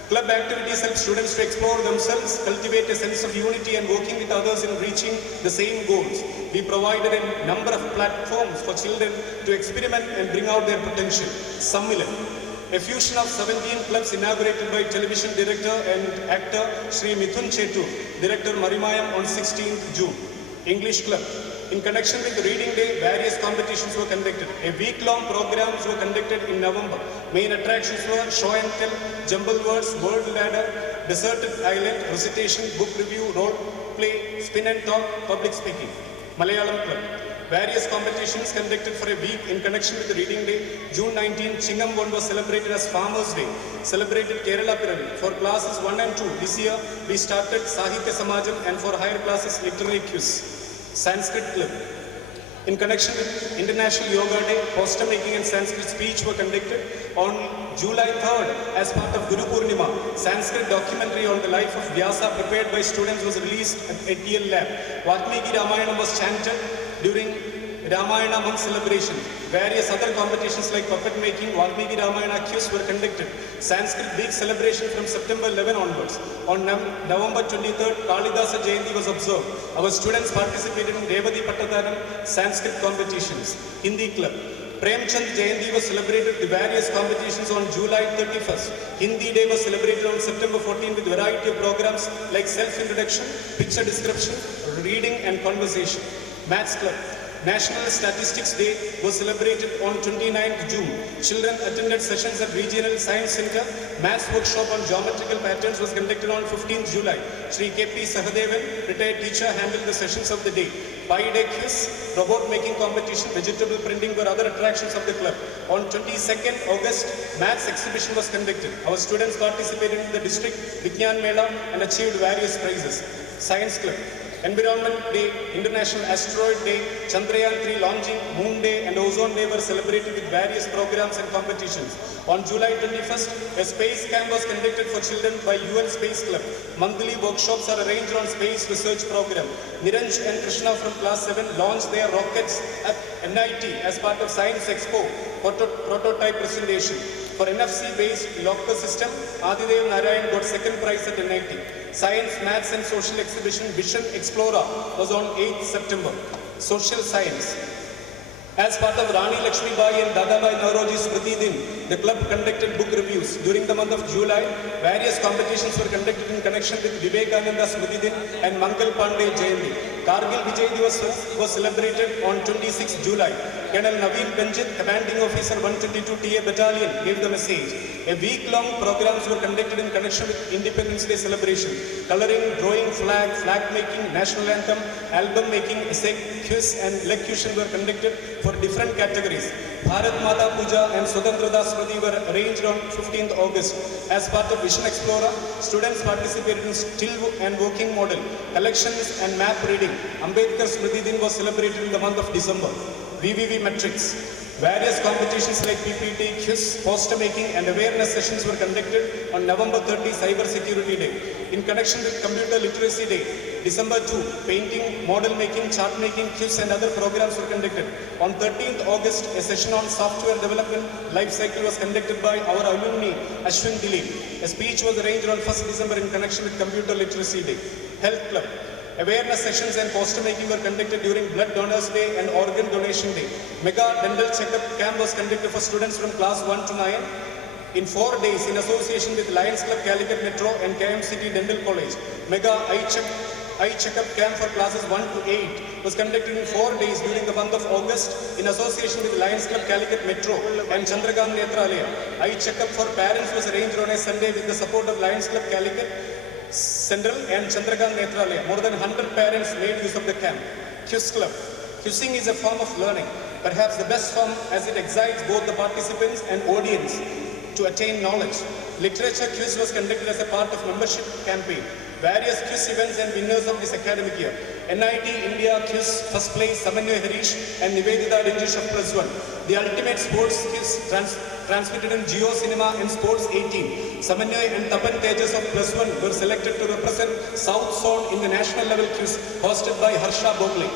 Club activities help students to explore themselves, cultivate a sense of unity and working with others in reaching the same goals. We provided a number of platforms for children to experiment and bring out their potential. Sammilan, a fusion of 17 clubs inaugurated by television director and actor Sri Mithun Chetu, director Marimayam on 16th June. English Club. In connection with Reading Day, various competitions were conducted. A week-long programs were conducted in November. Main attractions were show and tell, jumble words, word ladder, deserted island, recitation, book review, role play, spin and talk, public speaking. Malayalam Club. Various competitions conducted for a week in connection with the Reading Day. June 19, Chingam 1 was celebrated as Farmers' Day. Celebrated Kerala Piravi. For classes 1 and 2, this year we started Sahitya Samajam, and for higher classes, Literary Quiz. Sanskrit Club. In connection with International Yoga Day, poster making and Sanskrit speech were conducted. On July 3rd, as part of Guru Purnima, Sanskrit documentary on the life of Vyasa prepared by students was released at ATL Lab. Valmiki Ramayana was chanted during Ramayana month celebration. Various other competitions like puppet making, Valmiki Ramayana quiz were conducted. Sanskrit week celebration from September 11 onwards. On November 23rd, Kalidasa Jayanti was observed. Our students participated in Revati Pattadaram Sanskrit competitions. Hindi Club. Premchand Jayanti was celebrated with various competitions on July 31st. Hindi Day was celebrated on September 14 with variety of programs like self-introduction, picture description, reading and conversation. Maths Club. National Statistics Day was celebrated on 29th June. Children attended sessions at Regional Science Center. Maths workshop on geometrical patterns was conducted on 15th July. Shri K.P. Sahadevan, retired teacher, handled the sessions of the day. Pie Day quiz, robot making competition, vegetable printing were other attractions of the club. On 22nd August, Maths exhibition was conducted. Our students participated in the district Vigyan Mela and achieved various prizes. Science Club. Environment Day, International Asteroid Day, Chandrayaan 3 launching, Moon Day and Ozone Day were celebrated with various programs and competitions. On July 21st, a space camp was conducted for children by UN Space Club. Monthly workshops are arranged on space research program. Niranj and Krishna from class 7 launched their rockets at NIT as part of Science Expo prototype presentation. For NFC-based locker system, Adidev Narayan got second prize at NIT. Science, Maths and Social exhibition Vision Explorer was on 8th September. Social Science. As part of Rani Lakshmibai and Dadabai Nauroji's Smriti Din, the club conducted book reviews. During the month of July, various competitions were conducted in connection with Vivekananda Smriti Din and Mangal Pandey Jayanti. Kargil Vijay Divas was celebrated on 26 July. Colonel Naveen Benjit, Commanding Officer 122 TA Battalion, gave the message. A week-long programs were conducted in connection with Independence Day celebration. Coloring, drawing flag, flag making, national anthem, album making, essay, quiz and elocution were conducted for different categories. Bharat Mata Puja and Swatantrata Smriti were arranged on 15th August. As part of Vision Explorer, students participated in still and working model, collections and map reading. Ambedkar Smriti Din was celebrated in the month of December. VVV Metrics. Various competitions like PPT, quiz, poster making and awareness sessions were conducted on November 30, Cyber Security Day. In connection with Computer Literacy Day, December 2, painting, model making, chart making, quiz and other programs were conducted. On 13th August, a session on software development life cycle was conducted by our alumni Ashwin Dilip. A speech was arranged on 1st December in connection with Computer Literacy Day. Health Club. Awareness sessions and poster making were conducted during Blood Donors Day and Organ Donation Day. Mega dental checkup camp was conducted for students from class 1 to 9 in 4 days in association with Lions Club Calicut Metro and KMCT Dental College. Mega eye checkup camp for classes 1 to 8 was conducted in 4 days during the month of August in association with Lions Club Calicut Metro and Chandragam Netralaya. Eye checkup for parents was arranged on a Sunday with the support of Lions Club Calicut Central and Chandragam Netralaya. More than 100 parents made use of the camp. Quiz Club. Quizzing is a form of learning, perhaps the best form as it excites both the participants and audience to attain knowledge. Literature quiz was conducted as a part of membership campaign. Various quiz events and winners of this academic year. NIT India quiz, first place Samanya Harish and Nivedita Dinjish of +1. The ultimate sports quiz transmitted in Geo Cinema and Sports 18. Samanya and Tapan Tejas of +1 were selected to represent South Zone in the national level quiz hosted by Harsha Bogle.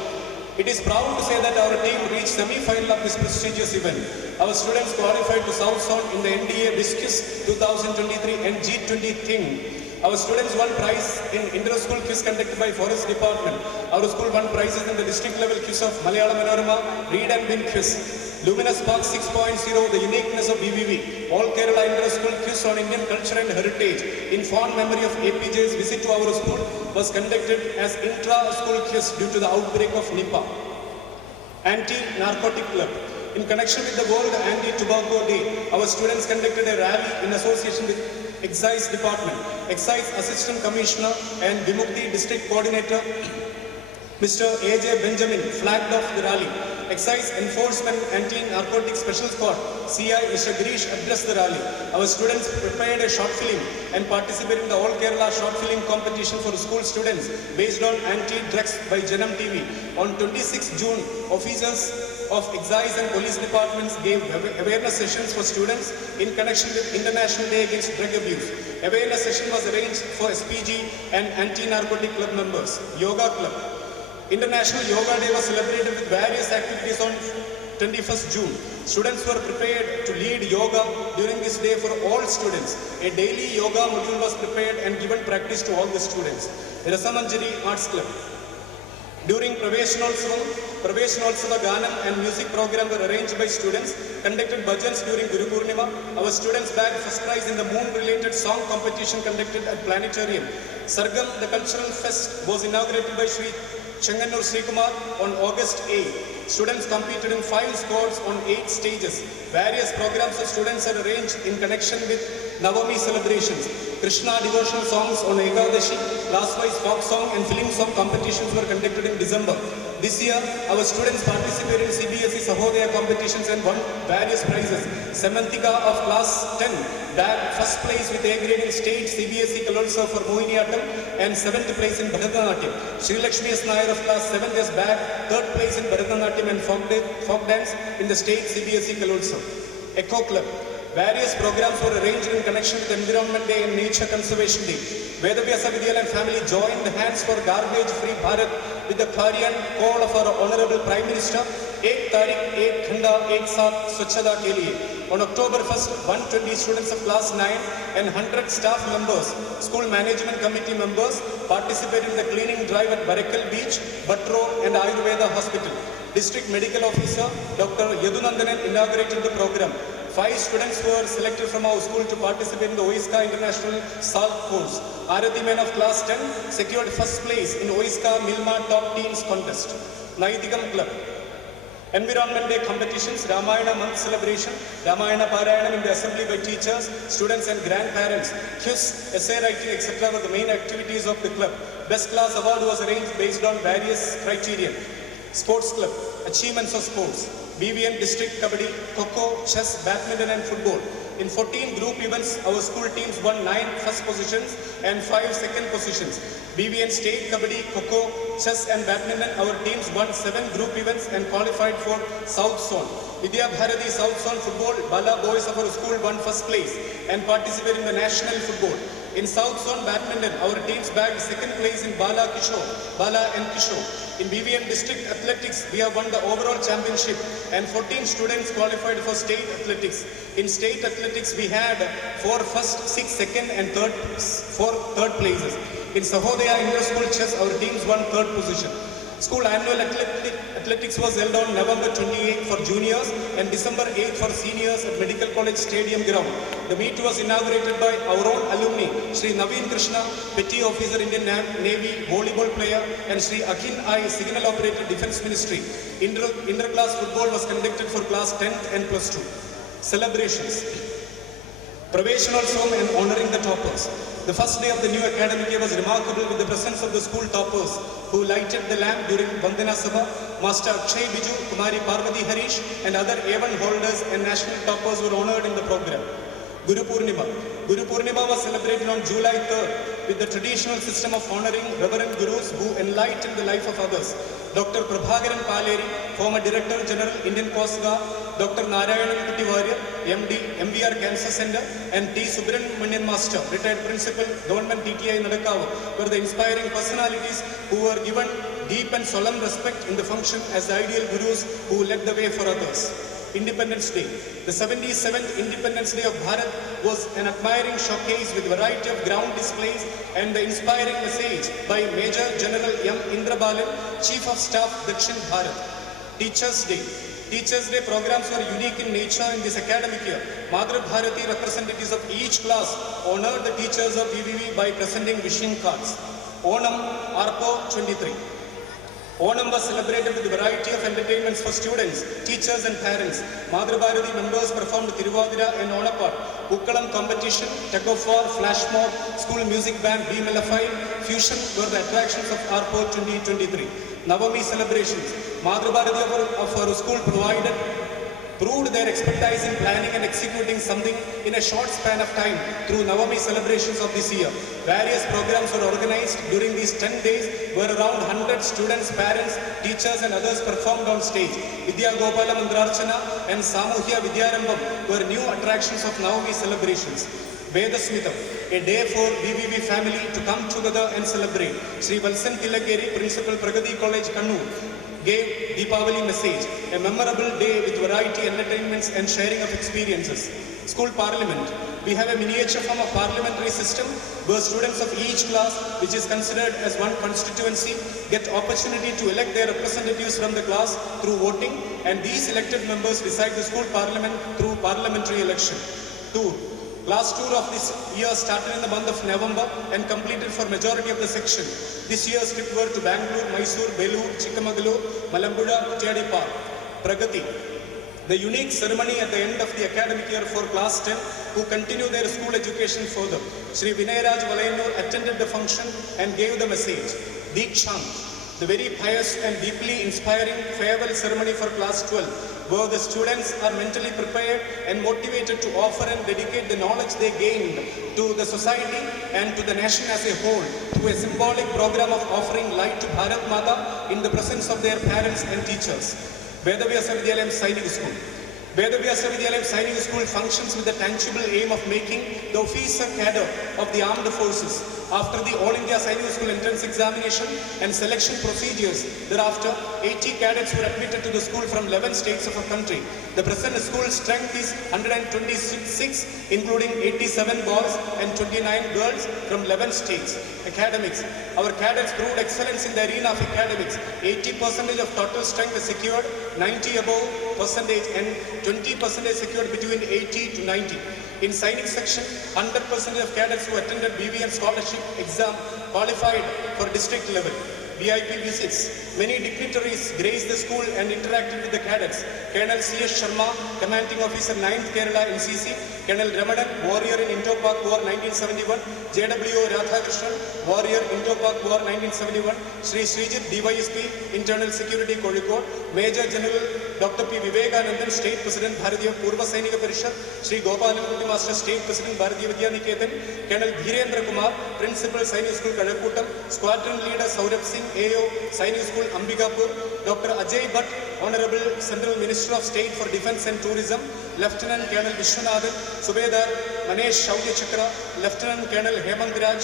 It is proud to say that our team reached semi-final of this prestigious event. Our students qualified to South Zone in the NDA Quiz 2023 and G20 thing. Our students won prize in inter-school quiz conducted by Forest Department. Our school won prizes in the district level quiz of Malayalam Manorama, Read and Win quiz. Luminous Park 6.0, the uniqueness of BVV. All Kerala inter-school quiz on Indian culture and heritage. In fond memory of APJ's visit to our school was conducted as intra-school quiz due to the outbreak of Nipah. Anti-Narcotic Club. In connection with the World Anti-Tobacco Day, our students conducted a rally in association with Excise Department. Excise Assistant Commissioner and Vimukti District Coordinator, Mr. A.J. Benjamin, flagged off the rally. Excise Enforcement Anti-Narcotic Special Squad, CI Mr. Girish addressed the rally. Our students prepared a short film and participated in the All Kerala Short Film Competition for school students based on anti-drugs by Janam TV. On 26 June, officers of Excise and Police Departments gave awareness sessions for students in connection with International Day Against Drug Abuse. Awareness session was arranged for SPG and Anti-Narcotic Club members. Yoga Club. International Yoga Day was celebrated with various activities on 21st June. Students were prepared to lead yoga during this day for all students. A daily yoga module was prepared and given practice to all the students. Rasamanjari Arts Club. During Praveshnotsava Ganam and music program were arranged by students, conducted bhajans during Guru Purnima. Our students bagged first prize in the moon-related song competition conducted at Planetarium. Sargam, the cultural fest, was inaugurated by Shri Chenganur Srikumar on August 8. Students competed in 5 squads on 8 stages. Various programs of students are arranged in connection with Navami celebrations. Krishna devotional songs on Ekadashi, class-wise folk song and film song competitions were conducted in December. This year, our students participated in CBSE Sahodaya competitions and won various prizes. Samantika of class 10 bagged first place with A grade in state CBSE Kalolsa for Mohiniyattam and 7th place in Bharatanatyam. Sri Lakshmi S. Nair of class 7 has bagged 3rd place in Bharatanatyam and folk dance in the state CBSE Kalolsa. Eco Club. Various programs were arranged in connection with Environment Day and Nature Conservation Day. Vedavyasa Vidyalayam family joined hands for garbage-free Bharat with the clarion call of our Honorable Prime Minister, Ek Tarikh, Ek Khanda, Ek Saath, Swachhata ke liye. On October 1st, 120 students of class 9 and 100 staff members, school management committee members participated in the cleaning drive at Barakal Beach, Batro and Ayurveda Hospital. District Medical Officer Dr. Yadunandanan inaugurated the program. 5 students were selected from our school to participate in the OISCA International Salt Course. Arathi men of class 10 secured first place in OISCA Milma Top Teams Contest. Naitikam Club. Environment Day competitions, Ramayana month celebration, Ramayana Parayanam in the assembly by teachers, students and grandparents, quiz, essay writing, etc. were the main activities of the club. Best class award was arranged based on various criteria. Sports Club, achievements of sports. BVN District Kabaddi, Kho-Kho, Chess, Badminton and Football. In 14 group events, our school teams won 9 first positions and 5 second positions. BVN State Kabaddi, Kho-Kho, Chess and Badminton, our teams won 7 group events and qualified for South Zone. Vidya Bharati South Zone Football, Bala boys of our school won first place and participated in the national football. In South Zone Badminton, our teams bagged second place in Bala and Kishore. In BVM District Athletics, we have won the overall championship and 14 students qualified for state athletics. In state athletics, we had 4 first, 6 second and 4 third places. In Sahodaya Inter-School Chess, our teams won 3rd position. School annual athletics was held on November 28 for juniors and December 8 for seniors at Medical College Stadium ground. The meet was inaugurated by our own alumni, Sri Naveen Krishna, Petty Officer Indian Navy, volleyball player, and Sri Akin I, Signal Operator, Defence Ministry. Inter-class football was conducted for class 10th and plus 2. Celebrations. Praveshanotsavam and honoring the toppers. The first day of the new academic year was remarkable with the presence of the school toppers who lighted the lamp during Vandana Sabha. Master Akshay Biju, Kumari Parvati Harish and other A1 holders and national toppers were honored in the program. Guru Purnima. Guru Purnima was celebrated on July 3rd with the traditional system of honoring reverend gurus who enlightened the life of others. Dr. Prabhakaran Paleri, former Director General, Indian Coast Guard, Dr. Narayanan Kuti Warrior, MD, MVR Cancer Center, and T. Subramanian Master, retired Principal, Government TTI Nadakawa, were the inspiring personalities who were given deep and solemn respect in the function as the ideal gurus who led the way for others. Independence Day. The 77th Independence Day of Bharat was an admiring showcase with variety of ground displays and the inspiring message by Major General M. Indrabalan, Chief of Staff, Dakshin Bharat. Teachers Day. Teachers Day programs were unique in nature in this academic year. Madhur Bharati representatives of each class honored the teachers of VVV by presenting wishing cards. Onam Arpo 23. Onam was celebrated with a variety of entertainments for students, teachers and parents. Madhur Bharati members performed Tiruvadira and Onapad, Ukkalam competition, tug of war, flash mob, school music band, BMLFI, fusion were the attractions of Arpo 2023. Navami celebrations. Madhur Bharati of our school proved their expertise in planning and executing something in a short span of time through Navami celebrations of this year. Various programs were organized during these 10 days where around 100 students, parents, teachers and others performed on stage. Vidya Gopala Mandrarchana and Samuhya Vidyarambam were new attractions of Navami celebrations. Vedasmitham, a day for VVV family to come together and celebrate. Sri Valsan Tilakeri, Principal Pragati College, Kannur, gave Deepavali message, a memorable day with variety entertainments and sharing of experiences. School Parliament. We have a miniature form of parliamentary system where students of each class, which is considered as one constituency, get opportunity to elect their representatives from the class through voting, and these elected members decide the school parliament through parliamentary election. 2. Class tour of this year started in the month of November and completed for majority of the section. This year's trip were to Bangalore, Mysore, Belur, Chikmagalur, Malambura, Kutyadi Park. Pragati. The unique ceremony at the end of the academic year for class 10 who continue their school education further. Shri Vinayaraj Valayanur attended the function and gave the message. Deekshant, the very pious and deeply inspiring farewell ceremony for class 12, where the students are mentally prepared and motivated to offer and dedicate the knowledge they gained to the society and to the nation as a whole through a symbolic program of offering light to Bharat Mata in the presence of their parents and teachers. Vedavyasa Vidyalayam Sainik School. Vedavyasa Vidyalayam Sainik School functions with the tangible aim of making the officer cadre of the armed forces. After the All India Sainik School entrance examination and selection procedures, thereafter 80 cadets were admitted to the school from 11 states of our country. The present school strength is 126, including 87 boys and 29 girls from 11 states. Academics. Our cadets proved excellence in the arena of academics. 80% of total strength is secured, 90 above percentage and 20% secured between 80 to 90. In Sainik section, 100% of cadets who attended BVM scholarship exam qualified for district level. VIP visits. Many dignitaries graced the school and interacted with the cadets. Colonel C.S. Sharma, Commanding Officer 9th Kerala NCC, Colonel Ramadan, Warrior in Indo-Pak War 1971, J.W. Radhakrishnan, Warrior Indo-Pak War 1971, Sri Srijit DYSP, Internal Security Kozhikode, Major General Dr. P. Vivekanandan, State President Bharatiya Purva Sainika Parishad, Sri Gopalankuti Master, State President Bharatiya Vidyaniketan, Colonel Dhirendra Kumar, Principal Sainik School Kalakutam, Squadron Leader Saurabh Singh, AO Sainik School Ambikapur, Dr. Ajay Bhatt, Honorable Central Minister of State for Defence and Tourism, Lieutenant Colonel Vishwanathan, Subedar Manesh Shaurya Chakra, Lieutenant Colonel Hemant Raj,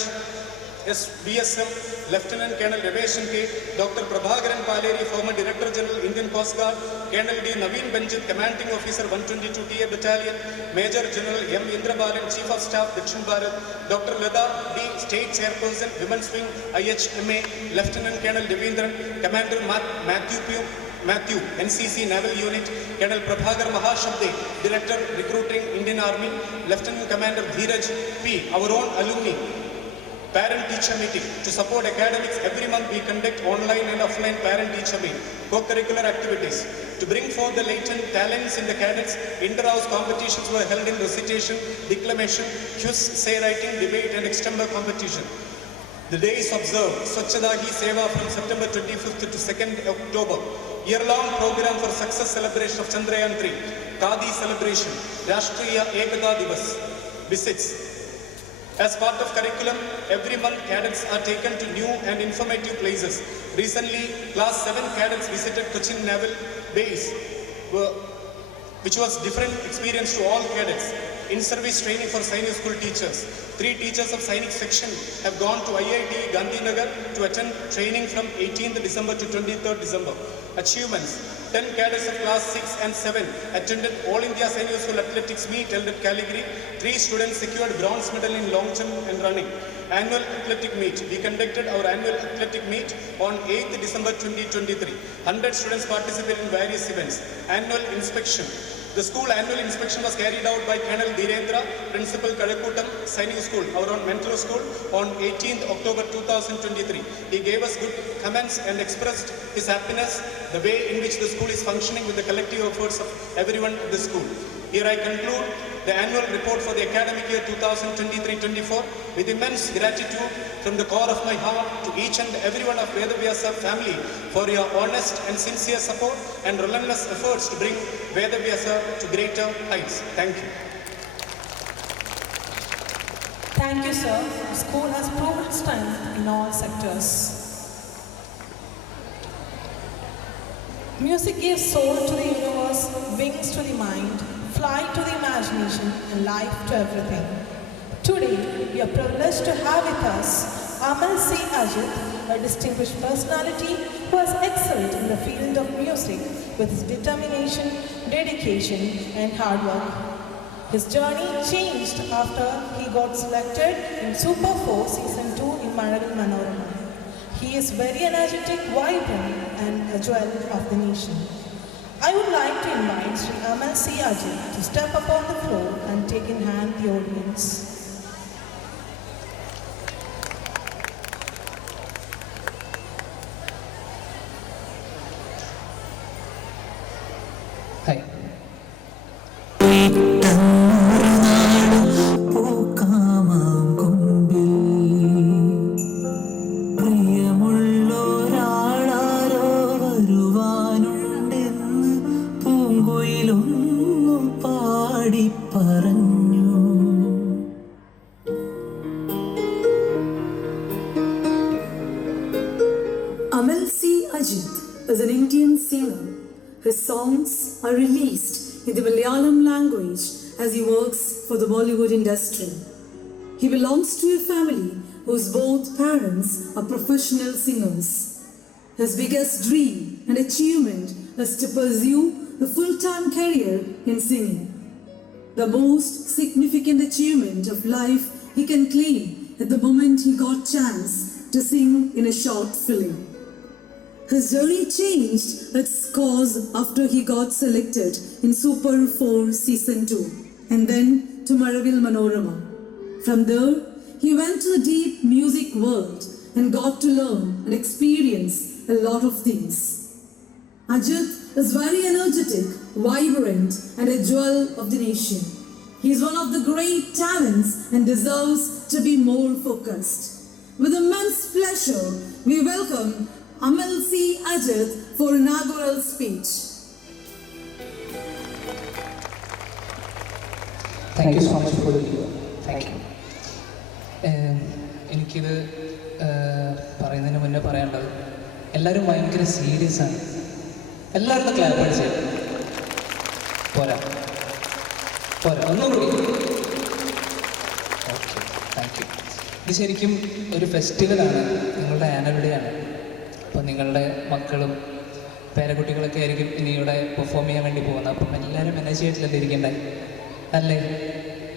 BSM, Lieutenant Colonel Ravesh K, Dr. Prabhakaran Paleri, former Director General Indian Coast Guard, Colonel D. Naveen Benjit, Commanding Officer 122 TA Battalion, Major General M. Indrabalan, Chief of Staff, Dakshin Bharat, Dr. Lada D. State Chairperson, Women's Wing, IHMA, Lieutenant Colonel Devendran, Commander Matthew, NCC Naval Unit, Colonel Prabhakar Mahashabde, Director Recruiting Indian Army, Lieutenant Commander Dheeraj P, our own alumni. Parent-teacher meeting. To support academics, every month we conduct online and offline parent-teacher meeting, co-curricular activities. To bring forth the latent talents in the cadets, inter-house competitions were held in recitation, declamation, quiz, say writing, debate and extemporary competition. The days observed, Swachhadagi Seva from September 25th to 2nd October. Year-long program for success celebration of Chandrayaan 3. Khadi celebration, Rashtriya Ekata Divas. Visits. As part of curriculum, every month cadets are taken to new and informative places. Recently, class 7 cadets visited Cochin Naval Base, which was different experience to all cadets. In-service training for Sainik school teachers. 3 teachers of Sainik section have gone to IIT Gandhinagar to attend training from 18th December to 23rd December. Achievements. 10 cadets of class 6 and 7 attended All India Sainik School Athletics meet held at Caligari. 3 students secured bronze medal in long jump and running. Annual athletic meet. We conducted our annual athletic meet on 8th December 2023. 100 students participated in various events. Annual inspection. The school annual inspection was carried out by Colonel Dhirendra, Principal Kalakutam Sainik School, our own mentor school, on 18th October 2023. He gave us good comments and expressed his happiness the way in which the school is functioning with the collective efforts of everyone at the school. Here I conclude the annual report for the academic year 2023-24 with immense gratitude from the core of my heart to each and every one of Vedavyasa family for your honest and sincere support and relentless efforts to bring Vedavyasa to greater heights. Thank you. Thank you, sir. The school has proven strength in all sectors. Music gives soul to the universe, wings to the mind, flight to the imagination, and life to everything. Today, we are privileged to have with us Amal C. Ajit, a distinguished personality who has excelled in the field of music with his determination, dedication, and hard work. His journey changed after he got selected in Super 4 Season 2 in Malagul Manorama. He is very energetic, vibrant, and a jewel of the nation. I would like to invite Sri Amal C. Ajit to step upon the floor and take in hand the audience. Hi. Amal C. Ajit is an Indian singer. His songs are released in the Malayalam language as he works for the Bollywood industry. He belongs to a family whose both parents are professional singers. His biggest dream and achievement is to pursue a full-time career in singing. The most significant achievement of life he can claim at the moment he got chance to sing in a short film. His journey changed its course after he got selected in Super 4 Season 2 and then to Maravil Manorama. From there, he went to the deep music world and got to learn and experience a lot of things. Ajit is very energetic, vibrant and a jewel of the nation. He is one of the great talents and deserves to be more focused. With immense pleasure, we welcome Amal C. Ajit for inaugural speech. Thank you so much for the video. Thank you. എനിക്കിത് പറയുന്നതിന് മുന്നേ പറയാനുള്ളത് എല്ലാവരും ഭയങ്കര serious ആണ്. എല്ലാവരും clap അടിച്ച് പോരാ പോരാ ഒന്നുകൂടി. Okay, thank you. ഇത് ശരിക്കും ഒരു ഫെസ്റ്റിവലാണ്, നിങ്ങളുടെ ആനുവൽ ഡേ ആണ്. അപ്പോൾ നിങ്ങളുടെ മക്കളും പേരക്കുട്ടികളൊക്കെ ആയിരിക്കും ഇനി ഇവിടെ പെർഫോം ചെയ്യാൻ വേണ്ടി പോകുന്നത്. അപ്പം എല്ലാവരും എനർജി ആയിട്ടില്ല ഇരിക്കണ്ടേ അല്ലേ?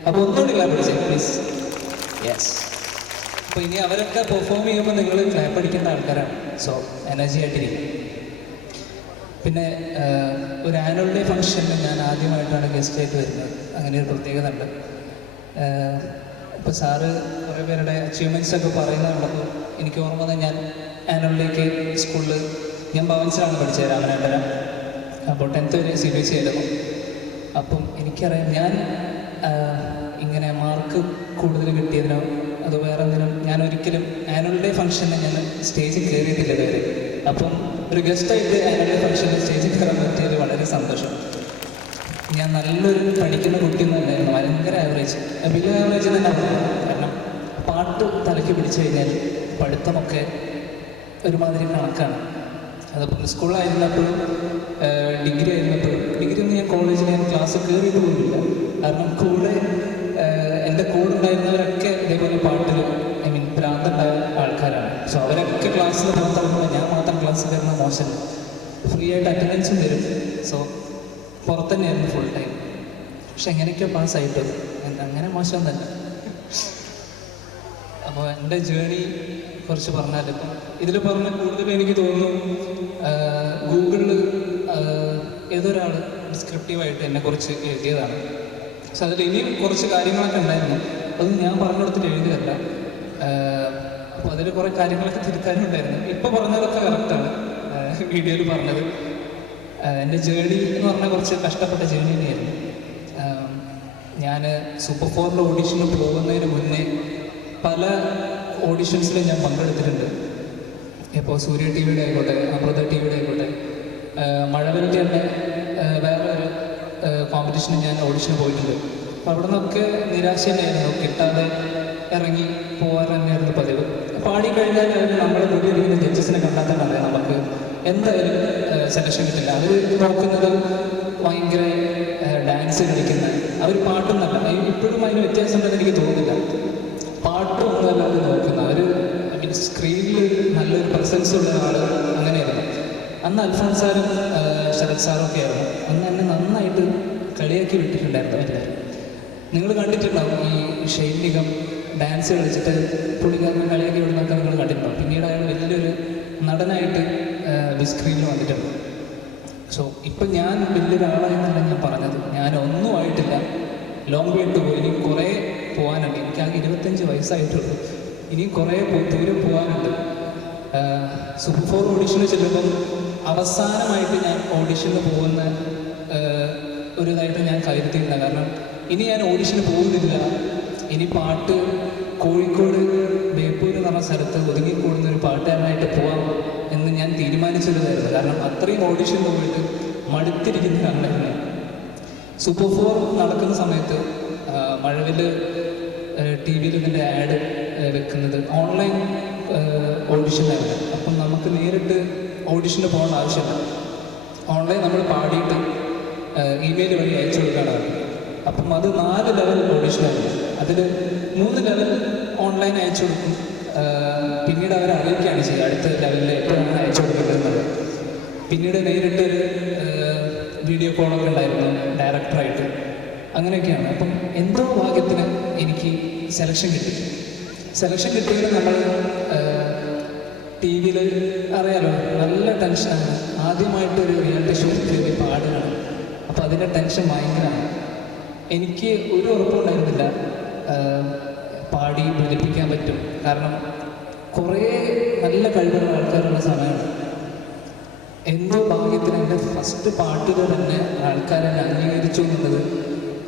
അപ്പോൾ ഒന്നുകൂടി ക്ലാപ്പ് അടിച്ചേ പ്ലീസ്. യെസ്. അപ്പോൾ ഇനി അവരൊക്കെ പെർഫോം ചെയ്യുമ്പോൾ നിങ്ങൾ ക്ലാപ്പ് അടിക്കേണ്ട ആൾക്കാരാണ്. സോ എനർജി ആയിട്ടിരിക്കും. പിന്നെ ഒരു ആനുവൽ ഡേ ഫംഗ്ഷനിൽ ഞാൻ ആദ്യമായിട്ടാണ് ഗസ്റ്റായിട്ട് വരുന്നത്. അങ്ങനെ ഒരു പ്രത്യേകത ഉണ്ട്. ഇപ്പോൾ സാറ് കുറേ പേരുടെ അച്ചീവ്മെൻറ്റ്സ് ഒക്കെ പറയുന്നത് കണ്ടപ്പോൾ എനിക്ക് ഓർമ്മ വന്നത് ഞാൻ ആനുവൽ ഡേക്ക് സ്കൂളിൽ ഞാൻ ഭവൻസിലാണ് പഠിച്ചത്, രാമനാട്ടര. അപ്പോൾ 10th വരെ CBSE ആയിരുന്നു. അപ്പം എനിക്കറിയാം ഞാൻ ഇങ്ങനെ മാർക്ക് കൂടുതൽ കിട്ടിയതിനോ അത് വേറെ എന്തിനും ഞാൻ ഒരിക്കലും ആനുവൽ ഡേ ഫംഗ്ഷനിൽ ഞാൻ സ്റ്റേജിൽ കയറിയിട്ടില്ല ഇതുവരെ. അപ്പം ഒരു ഗസ്റ്റായിട്ട് ആനുവൽ ഡേ ഫംഗ്ഷനിൽ സ്റ്റേജിൽ കയറാൻ പറ്റിയത് വളരെ സന്തോഷം. ഞാൻ നല്ലൊരു പഠിക്കുന്ന കുട്ടിയൊന്നും അല്ലായിരുന്നു, ഭയങ്കര ആവറേജ്, ബിലോ ആവറേജ് തന്നെ പറഞ്ഞു. കാരണം പാട്ട് തലയ്ക്ക് പിടിച്ചു കഴിഞ്ഞാൽ പഠിത്തമൊക്കെ ഒരുമാതിരി കണക്കാണ്. അതപ്പോൾ സ്കൂളിലായിരുന്നപ്പോഴും ഡിഗ്രി ആയിരുന്നപ്പോഴും, ഡിഗ്രി ഒന്നും ഞാൻ കോളേജിൽ ഞാൻ ക്ലാസ് കയറിയിട്ട് പോലില്ല. കാരണം കൂടെ എൻ്റെ കൂടെ ഉണ്ടായിരുന്നവരൊക്കെ ഇതേപോലെ പാട്ടിൽ ഭ്രാന്തണ്ടായ ആൾക്കാരാണ്. സോ അവരൊക്കെ ക്ലാസ്സിൽ പുറത്തിറങ്ങുമ്പോൾ ഞാൻ മാത്രം ക്ലാസ്സിൽ കയറുന്ന മോശമല്ല. ഫ്രീ ആയിട്ട് അറ്റൻഡൻസും തരും. സോ പുറത്ത് തന്നെയായിരുന്നു ഫുൾ ടൈം. പക്ഷെ എങ്ങനെയൊക്കെയോ പാസ്സായിട്ട് അങ്ങനെ മോശമൊന്നുമല്ല. അപ്പോൾ എൻ്റെ ജേണി കുറച്ച് പറഞ്ഞാൽ ഇപ്പം ഇതിൽ പറഞ്ഞ കൂടുതലും എനിക്ക് തോന്നുന്നു ഗൂഗിളിൽ ഏതൊരാൾ ഡിസ്ക്രിപ്റ്റീവായിട്ട് എന്നെക്കുറിച്ച് എഴുതിയതാണ്. പക്ഷെ അതിൽ ഇനിയും കുറച്ച് കാര്യങ്ങളൊക്കെ ഉണ്ടായിരുന്നു, അത് ഞാൻ പറഞ്ഞു കൊടുത്തിട്ട് എഴുതിയതല്ല. അപ്പോൾ അതിൽ കുറേ കാര്യങ്ങളൊക്കെ തിരുത്താനുണ്ടായിരുന്നു. ഇപ്പോൾ പറഞ്ഞതൊക്കെ കറക്റ്റാണ് വീഡിയോയിൽ പറഞ്ഞത്. എൻ്റെ ജേണി എന്ന് പറഞ്ഞാൽ കുറച്ച് കഷ്ടപ്പെട്ട ജേണി തന്നെയായിരുന്നു. ഞാൻ സൂപ്പർ 4 ഓഡിഷന് പോകുന്നതിന് മുന്നേ പല ഓഡിഷൻസിലും ഞാൻ പങ്കെടുത്തിട്ടുണ്ട്. ഇപ്പോൾ സൂര്യ TV യുടെ ആയിക്കോട്ടെ, അമൃത TV യുടെ ആയിക്കോട്ടെ, മഴവിൻ്റെ തന്നെ വേറെ ഒരു കോമ്പറ്റീഷന് ഞാൻ ഓഡിഷന് പോയിട്ടുണ്ട്. അപ്പോൾ അവിടെ നിന്നൊക്കെ നിരാശ തന്നെയായിരുന്നു, കിട്ടാതെ ഇറങ്ങി പോകാൻ തന്നെയായിരുന്നു പതിവ്. പാടിക്കഴിഞ്ഞാൽ നമ്മുടെ മുന്നിലിരിക്കുന്ന ജഡ്ജസിനെ കണ്ടാൽ തന്നെ അറിയാം നമുക്ക് എന്തായാലും സെലക്ഷൻ കിട്ടില്ല. അവർ നോക്കുന്നത് ഭയങ്കര ഡാൻസ് കളിക്കുന്ന അവർ പാട്ടൊന്നല്ല. ഇപ്പോഴും അതിന് വ്യത്യാസം ഉണ്ടെന്ന് എനിക്ക് തോന്നുന്നില്ല. പാട്ടൊന്നുമല്ല അവർ നോക്കുന്നത്. അവർ സ്ക്രീനിൽ നല്ലൊരു പ്രസൻസ് ഉള്ള ആൾ അങ്ങനെയായിരുന്നു. അന്ന് അൽഫോൻസ് സാറും ശരത് സാറും ഒക്കെ ആയിരുന്നു. അന്ന് എന്നെ നന്നായിട്ട് കളിയാക്കി വിട്ടിട്ടുണ്ടായിരുന്നു എല്ലാവരും. നിങ്ങൾ കണ്ടിട്ടുണ്ടാവും ഈ ഷൈനികം ഡാൻസ് കളിച്ചിട്ട് പുള്ളിക്കാരനെ കളിയാക്കി വിടുന്നൊക്കെ നിങ്ങൾ കണ്ടിട്ടുണ്ടാവും. പിന്നീട് അയാൾ വലിയൊരു നടനായിട്ട് സ്ക്രീനിൽ വന്നിട്ടുണ്ട്. സോ ഇപ്പം ഞാൻ വലിയൊരാളായെന്നല്ല ഞാൻ പറഞ്ഞത്, ഞാൻ ഒന്നും ആയിട്ടില്ല. ലോങ് വേ ടു പോയി, ഇനി കുറേ പോകാനുണ്ട്. എനിക്കാകെ 25 വയസ്സായിട്ടുള്ളൂ, ഇനിയും കുറേ ദൂരം പോകാനുണ്ട്. സൂപ്പർ 4 ഓഡിഷന് ചെല്ലുമ്പം അവസാനമായിട്ട് ഞാൻ ഓഡിഷന് പോകുന്ന ഒരു ഇതായിട്ട് ഞാൻ കരുതിയില്ല. കാരണം ഇനി ഞാൻ ഓഡിഷന് പോകുന്നില്ല, ഇനി പാട്ട് കോഴിക്കോട് ബേപ്പൂർ എന്ന് പറഞ്ഞ സ്ഥലത്ത് ഒതുങ്ങിക്കൂടുന്ന ഒരു പാട്ടുകാരനായിട്ട് പോവാം എന്ന് ഞാൻ തീരുമാനിച്ചതായിരുന്നു. കാരണം അത്രയും ഓഡിഷൻ പോയിട്ട് മടുത്തിരിക്കുന്ന കാരണം. സൂപ്പർ 4 നടക്കുന്ന സമയത്ത് മഴവിൽ TV-യിൽ ഇതിൻ്റെ ആഡ് വെക്കുന്നത് ഓൺലൈൻ ഓഡിഷനായിരുന്നു. അപ്പം നമുക്ക് നേരിട്ട് ഓഡിഷന് പോകേണ്ട ആവശ്യമില്ല. ഓൺലൈൻ നമ്മൾ പാടിയിട്ട് ഇമെയിൽ വഴി അയച്ചു കൊടുക്കാനാണ്. അപ്പം അത് 4 ലെവൽ ഓഡിഷനായിരുന്നു. അതിൽ 3 ലെവൽ ഓൺലൈൻ അയച്ചു കൊടുക്കും, പിന്നീട് അവരെ അറിയിക്കുകയാണ് ചെയ്യുക അടുത്ത ലെവലിൽ എപ്പോഴാണ് അയച്ചു കൊടുക്കുന്നത്. പിന്നീട് നേരിട്ട് വീഡിയോ കോളൊക്കെ ഉണ്ടായിരുന്നു ഡയറക്ടറായിട്ട്, അങ്ങനെയൊക്കെയാണ്. അപ്പം എന്തോ ഭാഗ്യത്തിന് എനിക്ക് സെലക്ഷൻ കിട്ടി. സെലക്ഷൻ കിട്ടിയത് നമ്മൾ TV-യിൽ അറിയാലോ, നല്ല ടെൻഷനാണ്. ആദ്യമായിട്ട് ഒരു റിയാലിറ്റി ഷോയിൽ കയറി പാടുകയാണ്. അപ്പോൾ അതിൻ്റെ ടെൻഷൻ ഭയങ്കരമാണ്. എനിക്ക് ഒരു ഉറപ്പുണ്ടായിരുന്നില്ല പാടി ഫലിപ്പിക്കാൻ പറ്റും. കാരണം കുറേ നല്ല കഴിവുള്ള ആൾക്കാരുള്ള സമയമാണ്. എന്തോ ഭാഗ്യത്തിന് എൻ്റെ ഫസ്റ്റ് പാട്ടിൽ തന്നെ ആൾക്കാരെന്നെ അംഗീകരിച്ചു എന്നുള്ളത്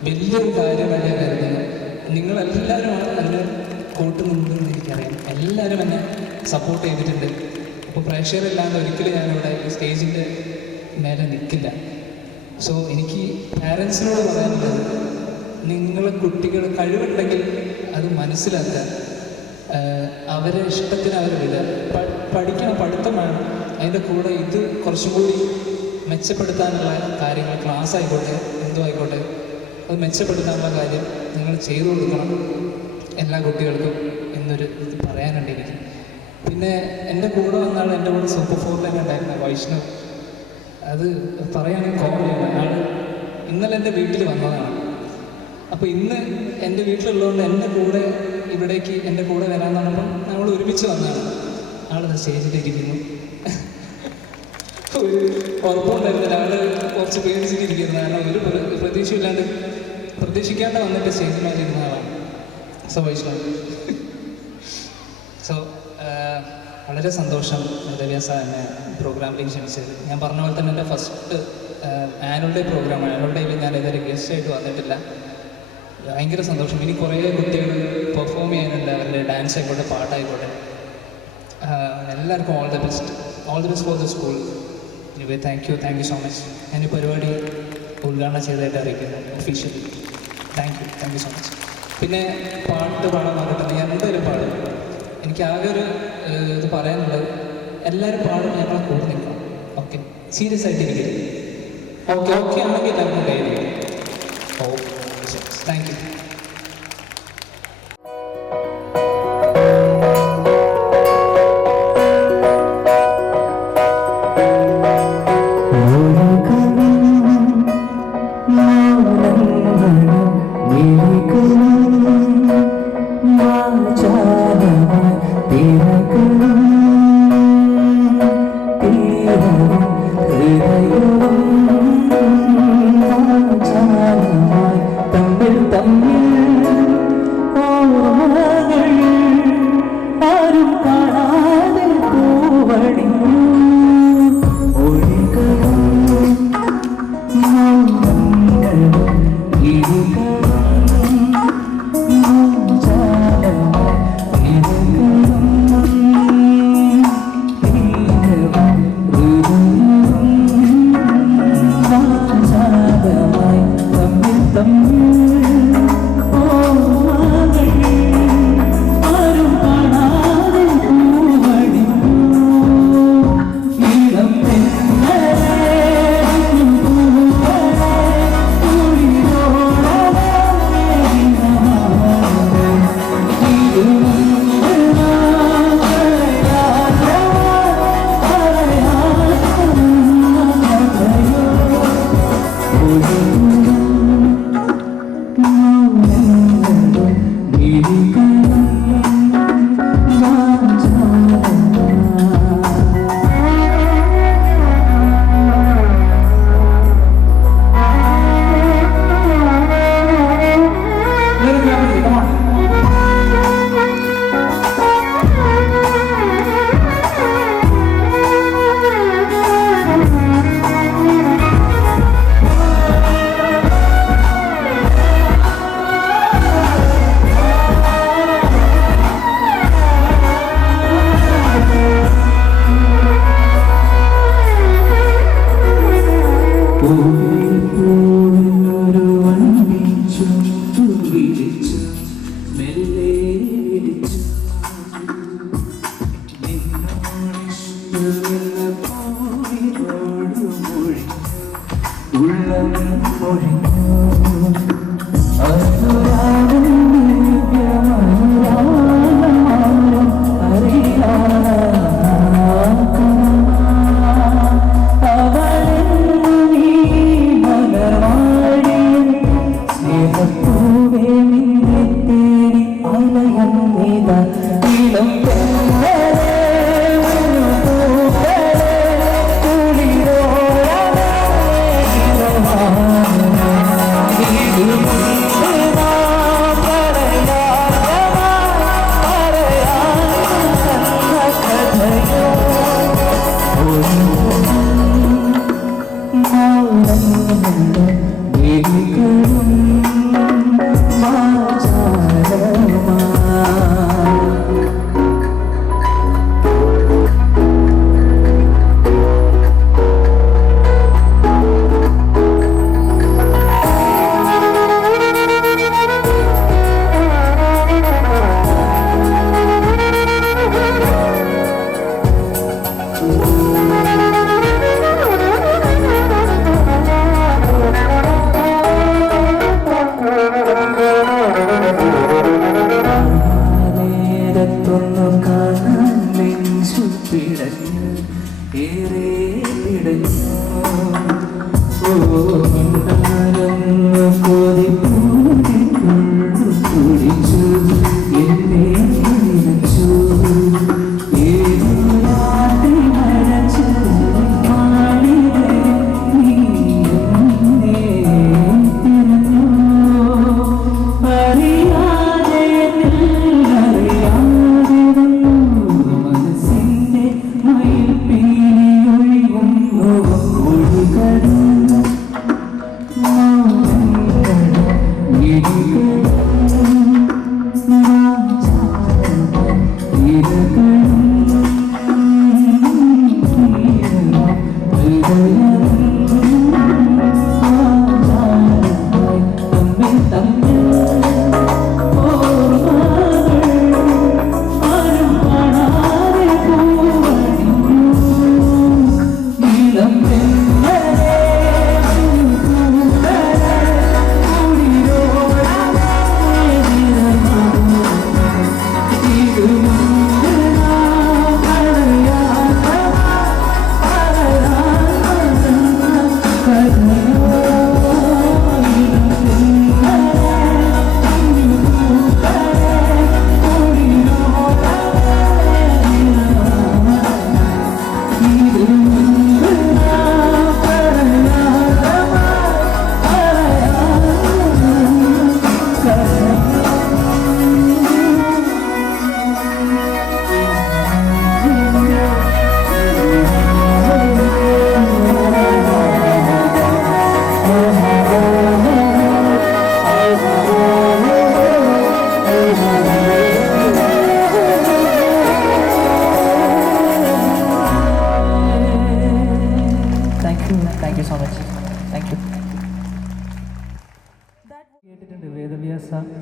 വലിയൊരു കാര്യമായിട്ട് ഞാൻ കരുതുന്നു. നിങ്ങളെല്ലാവരും അതിന് കൂട്ടുന്നുണ്ടെന്ന് എനിക്കറിയാം. എല്ലാവരും എന്നെ സപ്പോർട്ട് ചെയ്തിട്ടുണ്ട്. അപ്പോൾ പ്രേക്ഷകരില്ലാണ്ട് ഒരിക്കലും ഞാനിവിടെ സ്റ്റേജിൻ്റെ മേലെ നിൽക്കില്ല. സോ എനിക്ക് പാരൻസിനോട് പറയാനുള്ളത്, നിങ്ങളെ കുട്ടികൾ കഴിവുണ്ടെങ്കിൽ അത് മനസ്സിലാക്കുക, അവരെ ഇഷ്ടത്തിന് അവർ വിടുക. പഠിക്കണം, പഠിത്തം വേണം, അതിൻ്റെ കൂടെ ഇത് കുറച്ചും കൂടി മെച്ചപ്പെടുത്താനുള്ള കാര്യങ്ങൾ, ക്ലാസ് ആയിക്കോട്ടെ എന്തോ ആയിക്കോട്ടെ, അത് മെച്ചപ്പെടുത്താനുള്ള കാര്യം നിങ്ങൾ ചെയ്തു കൊടുക്കണം എല്ലാ കുട്ടികൾക്കും എന്നൊരു ഇത് പറയാനുണ്ട് എനിക്ക്. പിന്നെ എൻ്റെ കൂടെ വന്നാണ് എൻ്റെ കൂടെ സൂപ്പർ 4 തന്നെ ഉണ്ടായിരുന്ന വൈഷ്ണവ്. അത് പറയുകയാണെങ്കിൽ കോമഡിയാണ്. ആൾ ഇന്നലെ എൻ്റെ വീട്ടിൽ വന്നതാണ്. അപ്പോൾ ഇന്ന് എൻ്റെ വീട്ടിലുള്ളതുകൊണ്ട് എൻ്റെ കൂടെ ഇവിടേക്ക് എൻ്റെ കൂടെ വരാൻ പറഞ്ഞപ്പം നമ്മൾ ഒരുമിച്ച് വന്നതാണ്. ആളത് സ്റ്റേജിലിരിക്കുന്നു. ഒരു ഉറപ്പുണ്ടായിരുന്നില്ല, ആൾ കുറച്ച് പേടിച്ചിട്ടിരിക്കുന്നു. കാരണം ഒരു പ്രതീക്ഷിക്കാണ്ട് വന്നിട്ട് സ്റ്റേജിൽ മേലിരുന്ന ആളാണ്. സോ വൈഷ്ണവ്, സോ വളരെ സന്തോഷം വിദ്യാഭ്യാസ എന്നെ പ്രോഗ്രാമിലേക്ക് ക്ഷണിച്ചത്. ഞാൻ പറഞ്ഞ പോലെ തന്നെ എൻ്റെ ഫസ്റ്റ് ആനുവൽ ഡേ പ്രോഗ്രാമാണ്. ആനുവൽ ഡേയിൽ ഞാൻ ഇതുവരെ ഗസ്റ്റായിട്ട് വന്നിട്ടില്ല. ഭയങ്കര സന്തോഷം. ഇനി കുറേ കുട്ടികൾ പെർഫോം ചെയ്യാനുണ്ട്, അവരുടെ ഡാൻസ് ആയിക്കോട്ടെ പാട്ടായിക്കോട്ടെ. എല്ലാവർക്കും all the best for the school. Anyway thank you so much. ഞാൻ ഈ പരിപാടി ഉദ്ഘാടനം ചെയ്തതായിട്ട് അറിയിക്കുന്നു officially. Thank you so much. പിന്നെ പാട്ട് പാടാൻ പറഞ്ഞിട്ടുണ്ട്, ഞാൻ എന്തായാലും പാടും. എനിക്ക് ആകെ ഒരു ഇത് പറയാനുള്ളത്, എല്ലാവരും പാടും, ഞങ്ങളെ കൂടെ നിൽക്കണം. Okay, serious ആയിട്ടിരിക്കരുത്. ഓക്കെ ആണെങ്കിൽ നമുക്ക് കയ്യിൽ. Okay, thank you.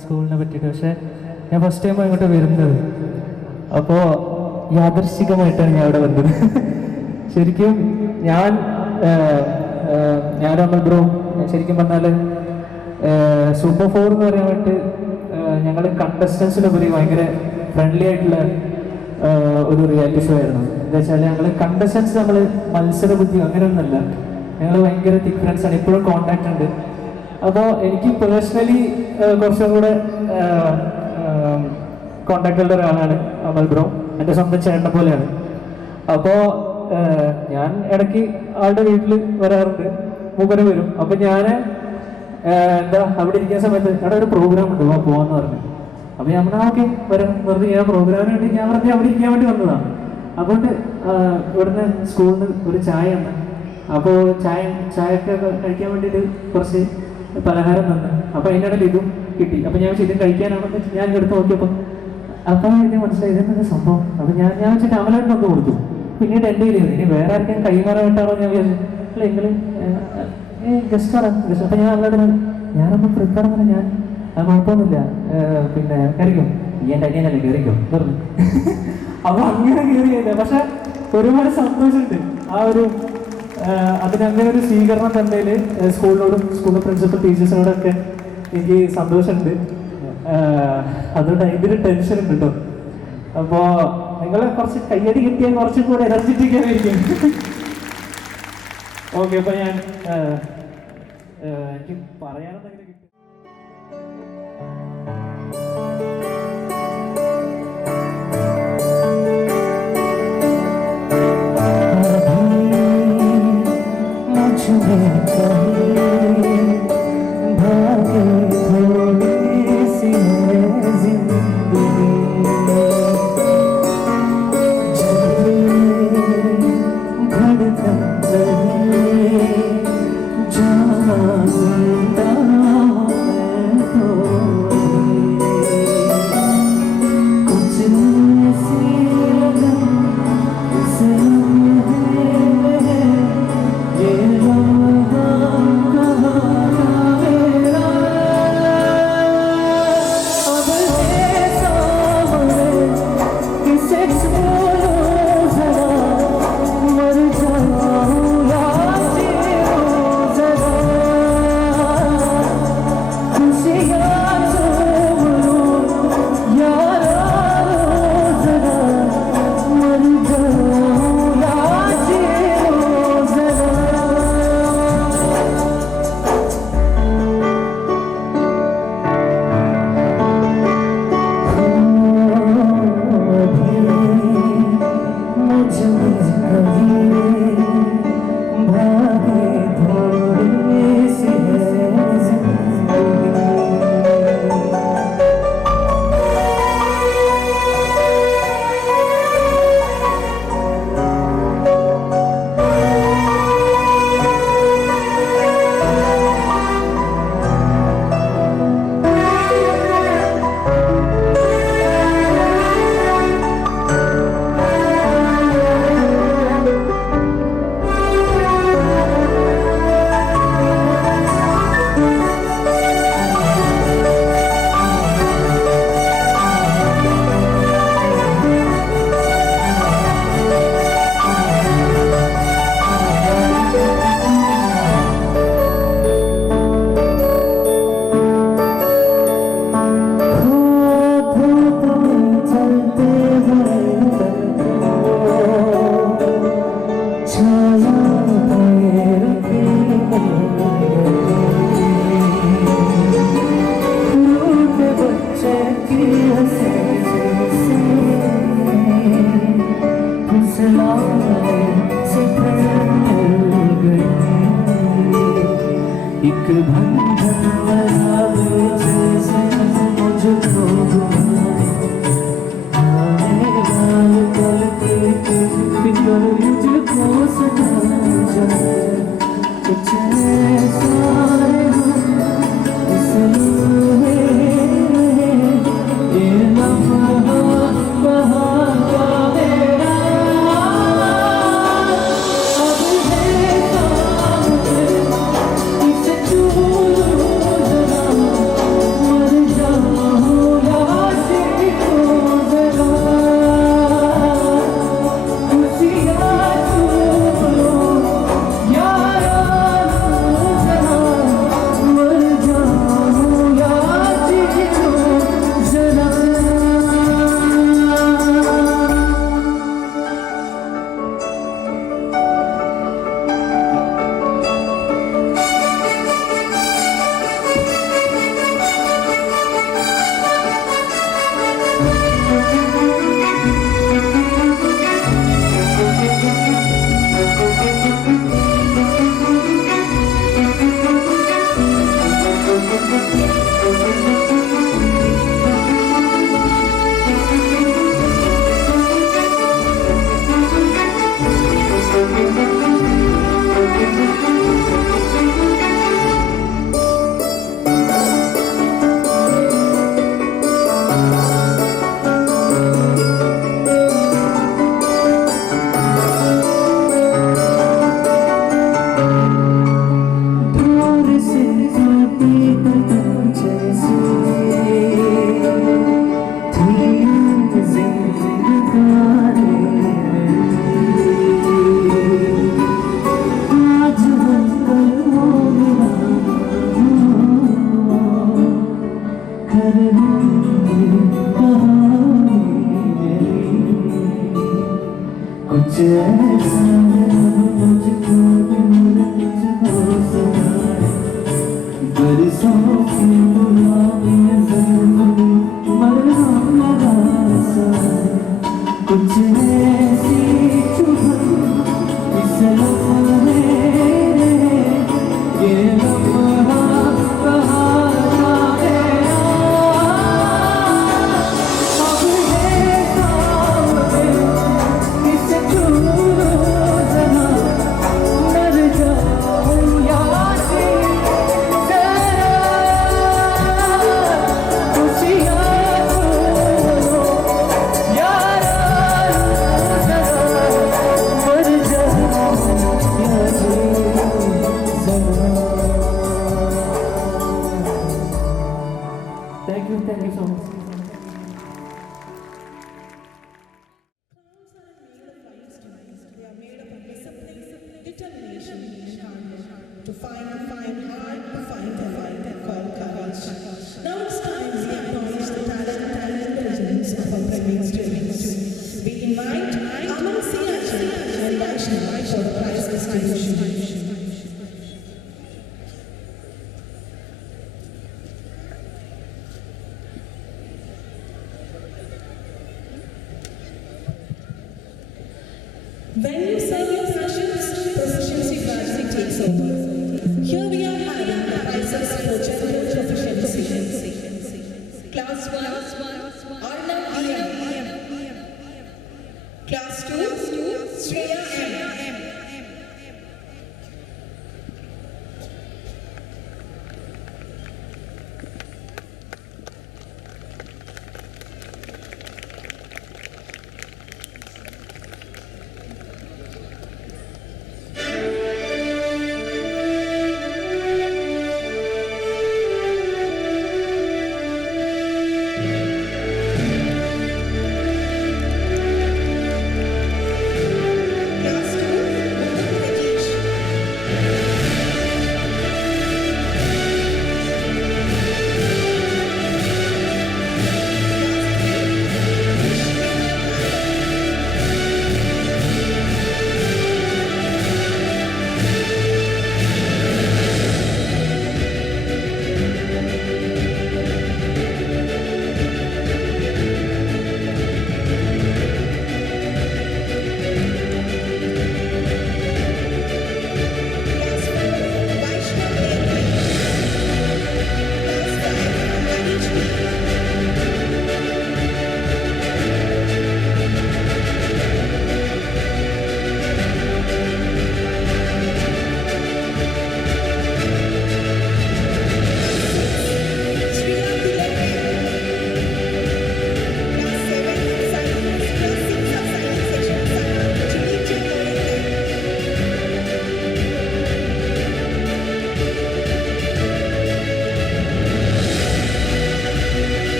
സ്കൂളിനെ പറ്റിയിട്ട്. പക്ഷേ ഞാൻ ഫസ്റ്റ് ടൈം ഇങ്ങോട്ട് വരുന്നത്, അപ്പോൾ യാദൃശ്ചികമായിട്ടാണ് ഞാൻ അവിടെ വന്നത്. ശരിക്കും ഞാനും അമൽ ബ്രോ ശരിക്കും പറഞ്ഞാൽ സൂപ്പർ 4 എന്ന് പറയാൻ വേണ്ടി ഞങ്ങൾ കണ്ടസ്റ്റൻസിനുപരി ഭയങ്കര ഫ്രണ്ട്ലി ആയിട്ടുള്ള ഒരു റിയാലിറ്റി ഷോ ആയിരുന്നു. എന്താ വെച്ചാൽ ഞങ്ങൾ കണ്ടസ്റ്റൻസ് നമ്മൾ മത്സരബുദ്ധി അങ്ങനെയൊന്നുമല്ല, ഞങ്ങൾ ഭയങ്കര തിക് ഫ്രണ്ട്സാണ്, ഇപ്പോഴും കോണ്ടാക്ട് ഉണ്ട്. അപ്പോൾ എനിക്ക് പേഴ്സണലി കുറച്ചും കൂടെ കോണ്ടാക്റ്റുള്ള ഒരാളാണ് അമൽ ബ്രോ, എൻ്റെ സ്വന്തം ചേട്ടനെ പോലെയാണ്. അപ്പോൾ ഞാൻ ഇടയ്ക്ക് ആളുടെ വീട്ടിൽ വരാറുണ്ട്, മൂപ്പര് വരും. അപ്പം ഞാൻ അവിടെ ഇരിക്കുന്ന സമയത്ത് അവിടെ ഒരു പ്രോഗ്രാം ഉണ്ട്, പോവാന്ന് പറഞ്ഞു. അപ്പോൾ ഞാൻ പറഞ്ഞാൽ ഓക്കെ വരാം, വെറുതെ ഞാൻ പ്രോഗ്രാമിന് വേണ്ടി ഞാൻ പറഞ്ഞ് അവിടെ ഇരിക്കാൻ വേണ്ടി വന്നതാണ്. അതുകൊണ്ട് ഇവിടുന്ന് സ്കൂളിൽ നിന്ന് ഒരു ചായ ഉണ്ട്, അപ്പോൾ ചായയൊക്കെ കഴിക്കാൻ വേണ്ടിയിട്ട് കുറച്ച് പലഹാരം തന്നു. അപ്പോൾ അതിനിടയിൽ ഇതും കിട്ടി. അപ്പോൾ ഞാൻ ഇതും കഴിക്കാനാണെന്ന് ഞാൻ എടുത്ത് നോക്കിയപ്പോൾ അപ്പോൾ എനിക്ക് മനസ്സിലായി ഇതെന്താ സംഭവം. അപ്പോൾ ഞാൻ വെച്ചിട്ട് അമലായിട്ട് ഒന്ന് കൊടുത്തു. പിന്നീട് എൻ്റെ കയ്യിൽ ഇനി വേറെ ആർക്കും കൈമാറായിട്ടാണോ ഞാൻ വിചാരിച്ചു. അല്ല നിങ്ങൾ ഗസ്റ്റാണ് ഗസ്റ്റ്. അപ്പോൾ ഞാൻ അവളോട് ഞാനൊന്ന് പ്രിപ്പയർ പറഞ്ഞാൽ ഞാൻ കുഴപ്പമൊന്നുമില്ല, പിന്നെ കയറിക്കും, നീ എൻ്റെ അനിയനല്ലേ കയറിക്കും പറഞ്ഞു. അപ്പോൾ അങ്ങനെ കയറിയില്ല. പക്ഷെ ഒരുപാട് സന്തോഷമുണ്ട് ആ ഒരു അതിനങ്ങനെ ഒരു സ്വീകരണം തന്നതിൽ സ്കൂളിനോടും സ്കൂളിലെ പ്രിൻസിപ്പൽ ടീച്ചേഴ്സിനോടൊക്കെ എനിക്ക് സന്തോഷമുണ്ട്. അതുകൊണ്ട് അതിൻ്റെ ഒരു ടെൻഷൻ ഉണ്ട് കേട്ടോ. അപ്പോൾ നിങ്ങൾ കുറച്ച് കയ്യടി കിട്ടിയാൽ കുറച്ചും കൂടെ എനർജറ്റിക് ആയിരിക്കും. ഓക്കെ, അപ്പോൾ ഞാൻ എനിക്ക് പറയാനെന്തെങ്കിലും കിട്ടി.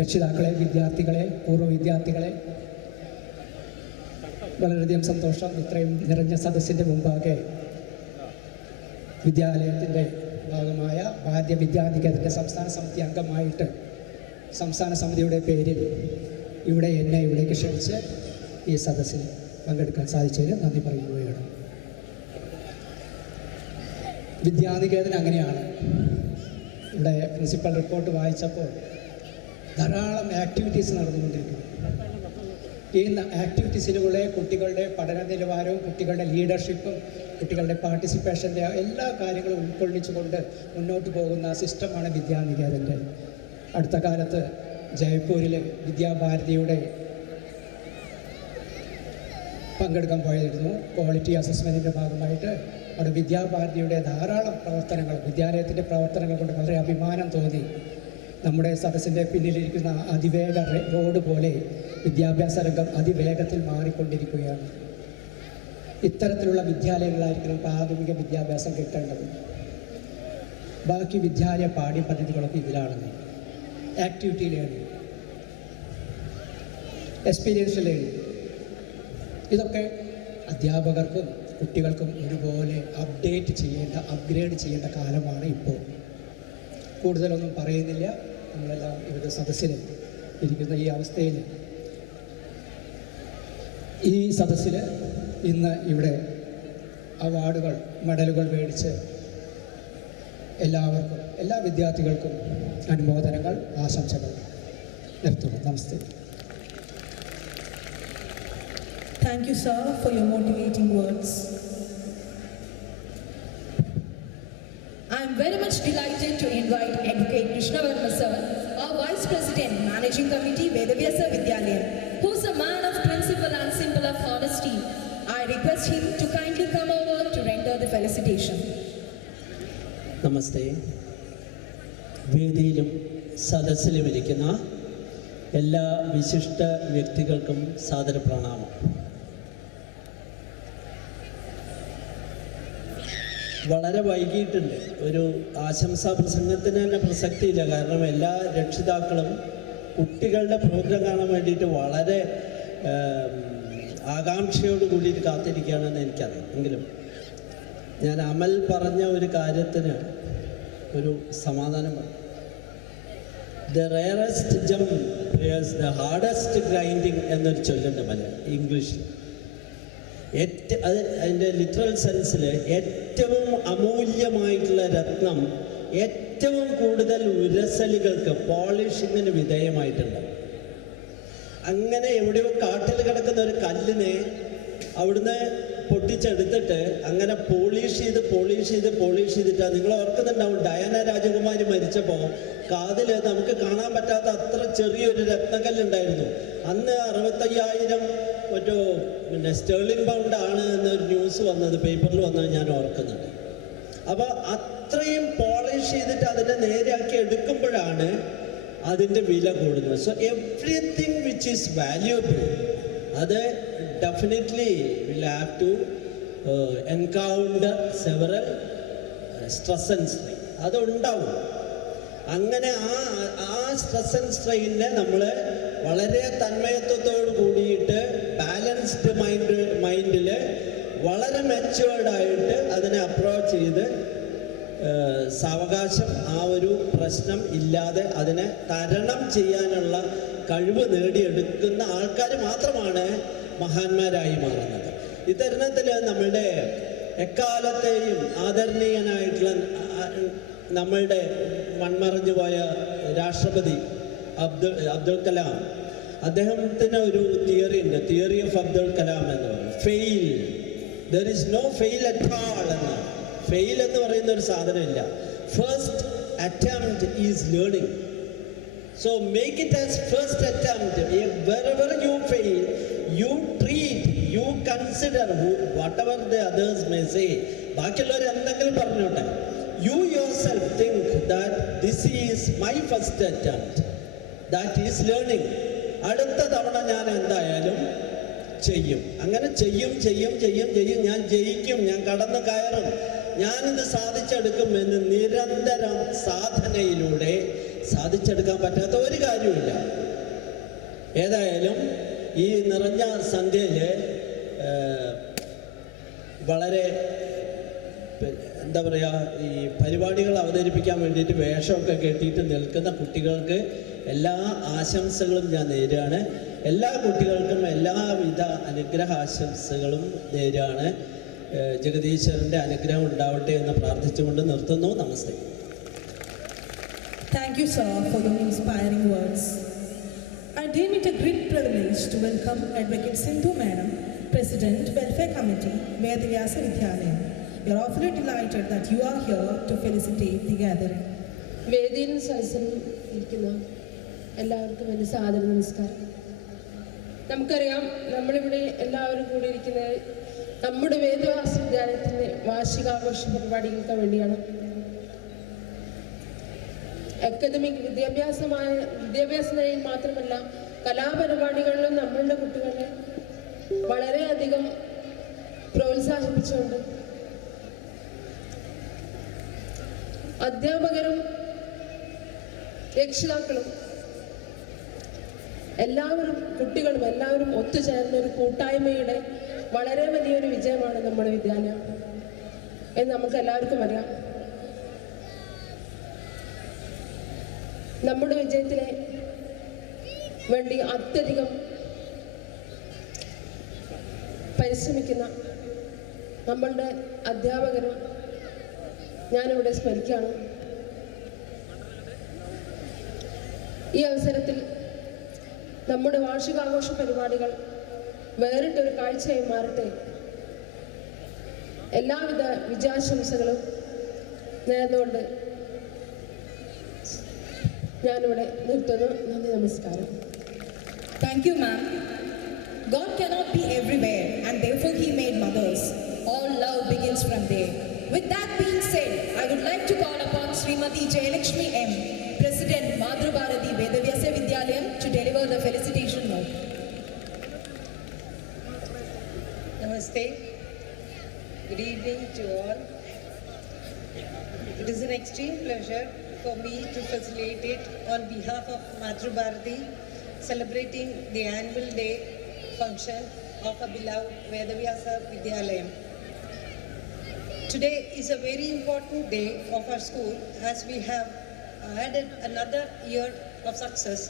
രക്ഷിതാക്കളെ, വിദ്യാർത്ഥികളെ, പൂർവ്വ വിദ്യാർത്ഥികളെ, വളരെയധികം സന്തോഷം. ഇത്രയും നിറഞ്ഞ സദസ്സിൻ്റെ മുമ്പാകെ വിദ്യാലയത്തിൻ്റെ ഭാഗമായ ഭാരതീയ വിദ്യാനികേതൻ്റെ സംസ്ഥാന സമിതി അംഗമായിട്ട് സംസ്ഥാന സമിതിയുടെ പേരിൽ എന്നെ ഇവിടേക്ക് ക്ഷണിച്ച് ഈ സദസ്സിൽ പങ്കെടുക്കാൻ സാധിച്ചതിന് നന്ദി പറയുകയാണ്. വിദ്യാനികേതൻ അങ്ങനെയാണ്. ഇവിടെ പ്രിൻസിപ്പൽ റിപ്പോർട്ട് വായിച്ചപ്പോൾ ധാരാളം ആക്ടിവിറ്റീസ് നടന്നുകൊണ്ടിരിക്കുന്നു. ഈ ആക്ടിവിറ്റീസിലൂടെ കുട്ടികളുടെ പഠന നിലവാരവും കുട്ടികളുടെ ലീഡർഷിപ്പും കുട്ടികളുടെ പാർട്ടിസിപ്പേഷൻ്റെ എല്ലാ കാര്യങ്ങളും ഉൾക്കൊള്ളിച്ചുകൊണ്ട് മുന്നോട്ട് പോകുന്ന സിസ്റ്റമാണ് വിദ്യാനികേതൻ്റെ. അടുത്ത കാലത്ത് ജയ്പൂരിൽ വിദ്യാഭാരതിയുടെ പങ്കെടുക്കാൻ പോയിരുന്നു. ക്വാളിറ്റി അസസ്മെൻറ്റിൻ്റെ ഭാഗമായിട്ട് അവിടെ വിദ്യാഭാരതിയുടെ ധാരാളം പ്രവർത്തനങ്ങൾ, വിദ്യാലയത്തിൻ്റെ പ്രവർത്തനങ്ങൾ കൊണ്ട് വളരെ അഭിമാനം തോന്നി. നമ്മുടെ സദസ്സിൻ്റെ പിന്നിലിരിക്കുന്ന അതിവേഗ റോഡ് പോലെ വിദ്യാഭ്യാസ രംഗം അതിവേഗത്തിൽ മാറിക്കൊണ്ടിരിക്കുകയാണ്. ഇത്തരത്തിലുള്ള വിദ്യാലയങ്ങളായിരിക്കണം പ്രാഥമിക വിദ്യാഭ്യാസം കിട്ടേണ്ടത്. ബാക്കി വിദ്യാലയ പാഠ്യപദ്ധതികളൊക്കെ ഇതിലാണെന്ന്. ആക്ടിവിറ്റി ലേണിംഗ്, എക്സ്പീരിയൻഷ്യൽ ലേണിംഗ്, ഇതൊക്കെ അധ്യാപകർക്കും കുട്ടികൾക്കും ഒരുപോലെ അപ്ഗ്രേഡ് ചെയ്യേണ്ട കാലമാണ് ഇപ്പോൾ. കൂടുതലൊന്നും പറയുന്നില്ല. നമ്മളെല്ലാം ഇവിടെ സദസ്സിൽ ഇരിക്കുന്ന ഈ അവസ്ഥയിൽ ഈ സദസ്സിൽ ഇന്ന് ഇവിടെ അവാർഡുകൾ, മെഡലുകൾ മേടിച്ച് എല്ലാവർക്കും, എല്ലാ വിദ്യാർത്ഥികൾക്കും അനുമോദനങ്ങൾ, ആശംസകൾ നിർത്തുന്നു. നമസ്തേ. Thank you, sir, for your motivating words. I am very much delighted to invite Advocate Krishnavarma sir, our Vice President, Managing Committee, Vedavyasa Vidyalayam, who is a man of principle and symbol of honesty. I request him to kindly come over to render the felicitation. നമസ്തേ. വേദിയിലും സദസ്സിലും ഇരിക്കുന്ന എല്ലാ വിശിഷ്ട വ്യക്തികൾക്കും സാദര പ്രണാമം. വളരെ വൈകിട്ടുണ്ട്. ഒരു ആശംസാ പ്രസംഗത്തിന് തന്നെ പ്രസക്തിയില്ല. കാരണം എല്ലാ രക്ഷിതാക്കളും കുട്ടികളുടെ പ്രോഗ്രാം കാണാൻ വേണ്ടിയിട്ട് വളരെ ആകാംക്ഷയോട് കൂടിയിട്ട് കാത്തിരിക്കുകയാണെന്ന് എനിക്കറിയാം. എങ്കിലും ഞാൻ അമൽ പറഞ്ഞ ഒരു കാര്യത്തിന് ഒരു സമാധാനം പറയും. The rarest jump players the hardest grinding എന്നൊരു ചൊല്ലുണ്ട് ഇംഗ്ലീഷിൽ. അത് അതിൻ്റെ ലിറ്ററൽ സെൻസിൽ ഏറ്റവും അമൂല്യമായിട്ടുള്ള രത്നം ഏറ്റവും കൂടുതൽ ഉരസലുകൾക്ക്, പോളിഷിങ്ങിന് വിധേയമായിട്ടുണ്ട്. അങ്ങനെ എവിടെയോ കാട്ടിൽ കിടക്കുന്ന ഒരു കല്ലിനെ അവിടുന്ന് പൊട്ടിച്ചെടുത്തിട്ട് അങ്ങനെ പോളിഷ് ചെയ്തിട്ട് നിങ്ങൾ ഓർക്കുന്നുണ്ടാവും, ഡയാന രാജകുമാരി മരിച്ചപ്പോൾ കാതിൽ നമുക്ക് കാണാൻ പറ്റാത്ത അത്ര ചെറിയൊരു രത്നക്കല്ലുണ്ടായിരുന്നു. അന്ന് 65,000 സ്റ്റേർലിംഗ് പൗണ്ട് ആണ് എന്നൊരു ന്യൂസ് വന്നത്, പേപ്പറിൽ വന്നത് ഞാൻ ഓർക്കുന്നുണ്ട്. അപ്പോൾ അത്രയും പോളിഷ് ചെയ്തിട്ട് അതിനെ നേരെയാക്കി എടുക്കുമ്പോഴാണ് അതിൻ്റെ വില കൂടുന്നത്. So everything which is valuable, അത് definitely will have to encounter several stress and strain. അതുണ്ടാവും. അങ്ങനെ ആ സ്ട്രെസ് ആൻഡ് സ്ട്രെയിനെ നമ്മൾ വളരെ തന്മയത്വത്തോട് കൂടിയിട്ട് ബാലൻസ്ഡ് മൈൻഡിൽ വളരെ മെച്ചുവേർഡായിട്ട് അതിനെ അപ്രോച്ച് ചെയ്ത് സാവകാശം ആ ഒരു പ്രശ്നം ഇല്ലാതെ അതിനെ തരണം ചെയ്യാനുള്ള കഴിവ് നേടിയെടുക്കുന്ന ആൾക്കാർ മാത്രമാണ് മഹാന്മാരായി മാറുന്നത്. ഇത്തരുണത്തിൽ നമ്മളുടെ എക്കാലത്തെയും ആദരണീയനായിട്ടുള്ള നമ്മളുടെ മൺമറഞ്ഞു പോയ രാഷ്ട്രപതി അബ്ദുൽ കലാം, അദ്ദേഹത്തിന് ഒരു തിയറി ഉണ്ട്, തിയറി ഓഫ് അബ്ദുൽ കലാം എന്ന് പറയും. Fail, there is no fail at all എന്നാണ്. ഫെയിൽ എന്ന് പറയുന്ന ഒരു സാധനമില്ല. First attempt is learning. So make it as first attempt. Wherever you fail, you treat, you consider whatever the others may say. ബാക്കിയുള്ളവർ എന്തെങ്കിലും പറഞ്ഞോട്ടെ. You yourself think that this is my first attempt. That is learning. അടുത്ത തവണ ഞാൻ എന്തായാലും ചെയ്യും. അങ്ങനെ ചെയ്യും. ഞാൻ ജയിക്കും, ഞാൻ കടന്നു കയറും, ഞാനിത് സാധിച്ചെടുക്കും എന്ന് നിരന്തരം സാധനയിലൂടെ സാധിച്ചെടുക്കാൻ പറ്റാത്ത ഒരു കാര്യമില്ല. ഏതായാലും ഈ നിറഞ്ഞ സന്ധ്യയിൽ വളരെ എന്താ പറയുക, ഈ പരിപാടികൾ അവതരിപ്പിക്കാൻ വേണ്ടിയിട്ട് വേഷമൊക്കെ കെട്ടിയിട്ട് നിൽക്കുന്ന കുട്ടികൾക്ക് എല്ലാ ആശംസകളും ഞാൻ നേരുകയാണ്. എല്ലാ കുട്ടികൾക്കും എല്ലാവിധ അനുഗ്രഹാശംസകളും നേരുകയാണ്. ജഗദീശ്വരൻ്റെ അനുഗ്രഹം ഉണ്ടാവട്ടെ എന്ന് പ്രാർത്ഥിച്ചുകൊണ്ട് നിർത്തുന്നു. നമസ്തേ. Thank you, sir, for the inspiring words. I deem it a great privilege to welcome Advocate Sindhu Madam, President, Welfare Committee, Vedavyasa Vidyalayam. We are awfully delighted that you are here to felicitate the gathering. വേദിയിൽ സദസ്സിലും ഇരിക്കുന്ന എല്ലാവർക്കും എൻ്റെ സാദര നമസ്കാരം. നമുക്കറിയാം, നമ്മളിവിടെ എല്ലാവരും കൂടി ഇരിക്കുന്നത് നമ്മുടെ വേദവ്യാസ വിദ്യാലയത്തിൻ്റെ വാർഷികാഘോഷ പരിപാടികൾക്ക് വേണ്ടിയാണ്. അക്കാദമിക് വിദ്യാഭ്യാസ നിലയിൽ മാത്രമല്ല, കലാപരിപാടികളിലും നമ്മളുടെ കുട്ടികളെ വളരെയധികം പ്രോത്സാഹിപ്പിച്ചുകൊണ്ട് അധ്യാപകരും രക്ഷിതാക്കളും കുട്ടികളും എല്ലാവരും ഒത്തുചേർന്ന ഒരു കൂട്ടായ്മയുടെ വളരെ വലിയൊരു വിജയമാണ് നമ്മുടെ വിദ്യാലയം എന്ന് നമുക്ക് എല്ലാവർക്കും അറിയാം. നമ്മുടെ വിജയത്തിന് വേണ്ടി അത്യധികം പരിശ്രമിക്കുന്ന നമ്മളുടെ അധ്യാപകരും ഞാനിവിടെ സ്മരിക്കുകയാണ്. ഈ അവസരത്തിൽ നമ്മുടെ വാർഷികാഘോഷ പരിപാടികൾ വേറിട്ടൊരു കാഴ്ചയായി മാറട്ടെ. എല്ലാവിധ വിജയാശംസകളും നേർന്നുകൊണ്ട് ഞാനിവിടെ നിർത്തുന്നു. നന്ദി, നമസ്കാരം. Thank you, ma'am. God cannot be everywhere, and therefore He made mothers. All love begins from there. With that being said, I would like to call upon Srimati Jayalakshmi M, President, Madhur Bharati Vedavyasa Vidyalayam, to deliver the felicitation note. Namaste. Good evening to all. It is an extreme pleasure for me to facilitate on behalf of Madhur Bharati celebrating the annual day function of our beloved Vedavyasa Vidyalayam. Today is a very important day of our school as we have added another year of success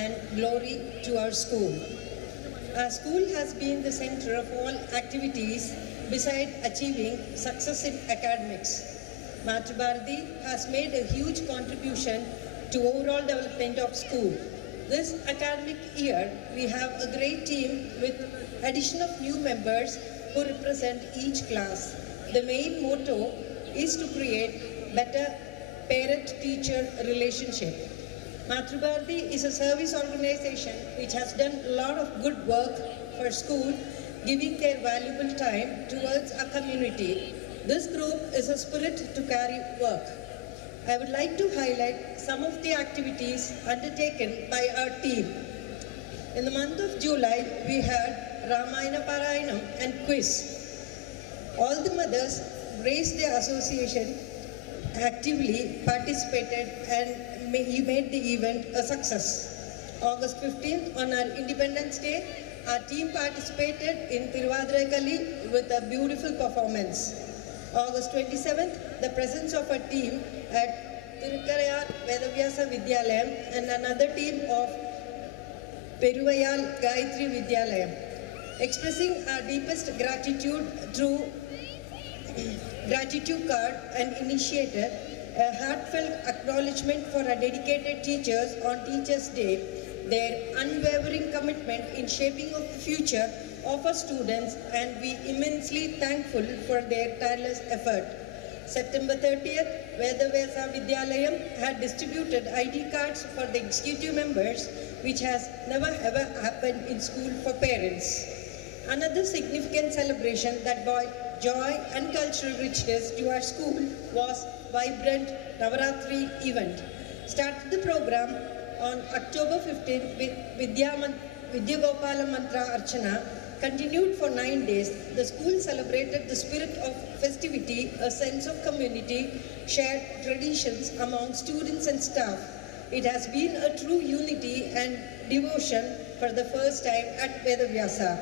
and glory to our school. Our school has been the center of all activities beside achieving success in academics. Madhur Bharati has made a huge contribution to overall development of school. This academic year, we have a great team with addition of new members who represent each class. The main motto is to create better parent-teacher relationship. Madhur Bharati is a service organization which has done a lot of good work for school, giving their valuable time towards our community. This group is a spirit to carry work. I would like to highlight some of the activities undertaken by our team. In the month of July, we had Ramayana Parayanam and quiz. All the mothers raised their association, actively participated, and made the event a success. August 15th, on our Independence Day, our team participated in Tiruvadirai with a beautiful performance. August 27th, the presence of a team at Tirukkarayar Vedavyasa Vidyalayam and another team of Peruvayal Gayatri Vidyalayam. Expressing our deepest gratitude through gratitude card and initiated a heartfelt acknowledgement for our dedicated teachers on Teachers' Day, their unwavering commitment in shaping of the future of our students, and we immensely thankful for their tireless effort. September 30th, Vedavyasa Vidyalayam had distributed ID cards for the executive members, which has never ever happened in school for parents. Another significant celebration that brought joy and cultural richness to our school was vibrant Navaratri event. Started the program on October 15th with Vidya Gopala Mantra Archana, continued for 9 days. The school celebrated the spirit of festivity, a sense of community, shared traditions among students and staff. It has been a true unity and devotion for the first time at Vedavyasa.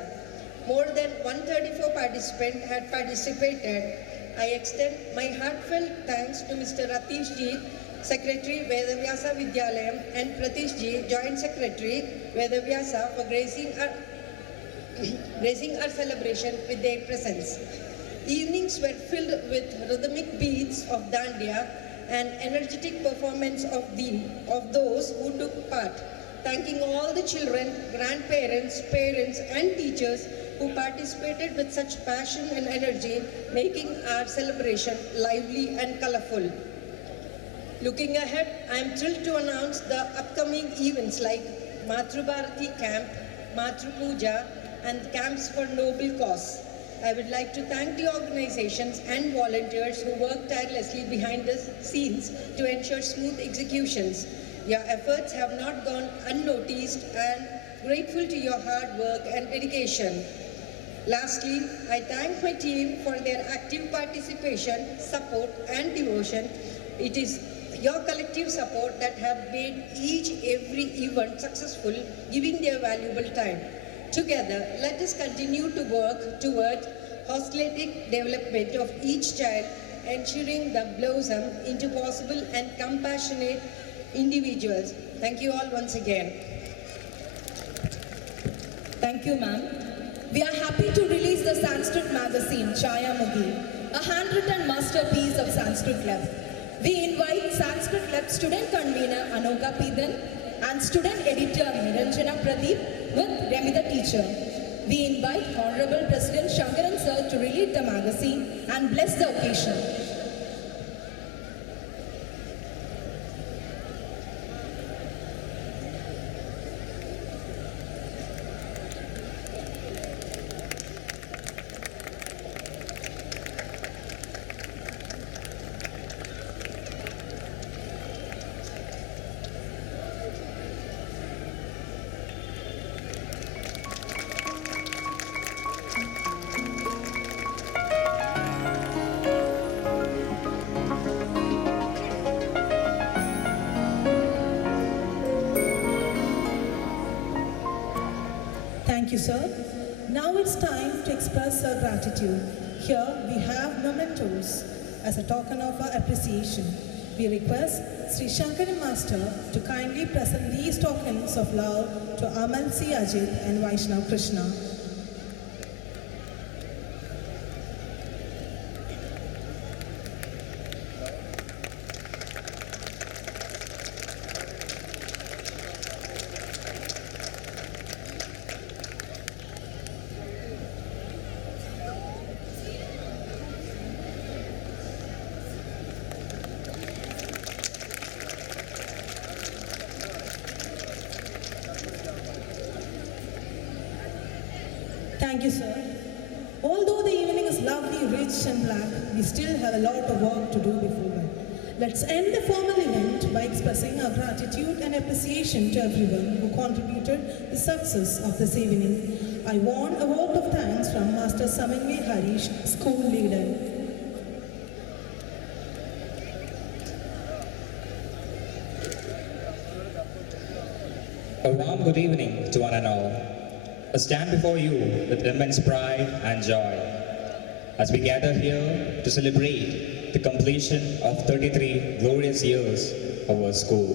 More than 134 participants had participated. I extend my heartfelt thanks to Mr. Ratish Ji, Secretary Vedavyasa Vidyalayam, and Pratish Ji, Joint Secretary Vedavyasa, for gracing our celebration with their presence. Evenings were filled with rhythmic beats of dandiya and energetic performance of those who took part. Thanking all the children, grandparents, parents and teachers who participated with such passion and energy, making our celebration lively and colorful. Looking ahead, I am thrilled to announce the upcoming events like Matru Bharati Camp, Matru Puja and camps for noble cause. I would like to thank the organizations and volunteers who work tirelessly behind the scenes to ensure smooth executions. Your efforts have not gone unnoticed, and grateful to your hard work and dedication. Lastly, I thank my team for their active participation, support and devotion. It is your collective support that have made every event successful, giving their valuable time. Together, let us continue to work toward holistic development of each child, ensuring the blossom into possible and compassionate individuals. Thank you all once again. Thank you, ma'am. We are happy to release the Sanskrit magazine, Chaya Mugi, a handwritten masterpiece of Sanskrit Club. We invite Sanskrit Club student convener Anoka Pidan and student editor Niranjana Pradeep with Remi the teacher. We invite Honorable President Shankaran sir to release the magazine and bless the occasion. Thank you, sir. Now it's time to express our gratitude. Here we have mementos as a token of our appreciation. We request Sri Shankaran Master to kindly present these tokens of love to Amal C. Ajit and Vaishnav Krishna. Thank you, sir. Although the evening is lovely, rich and black, we still have a lot of work to do before it. Let's end the formal event by expressing our gratitude and appreciation to everyone who contributed to the success of this evening. I want a vote of thanks from Master Samanvi Harish, school leader. A warm good evening to one and all. I stand before you with immense pride and joy as we gather here to celebrate the completion of 33 glorious years of our school.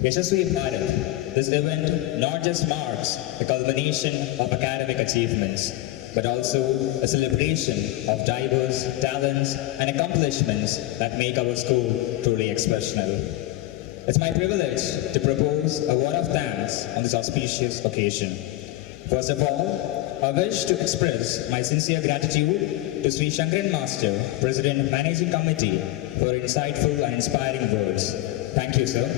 Yashasvi Bharat, this event not just marks the culmination of academic achievements, but also a celebration of diverse talents and accomplishments that make our school truly exceptional. It's my privilege to propose a word of thanks on this auspicious occasion. First of all, I wish to express my sincere gratitude to Sri Shankaran Master, President and Managing Committee, for insightful and inspiring words. Thank you, sir.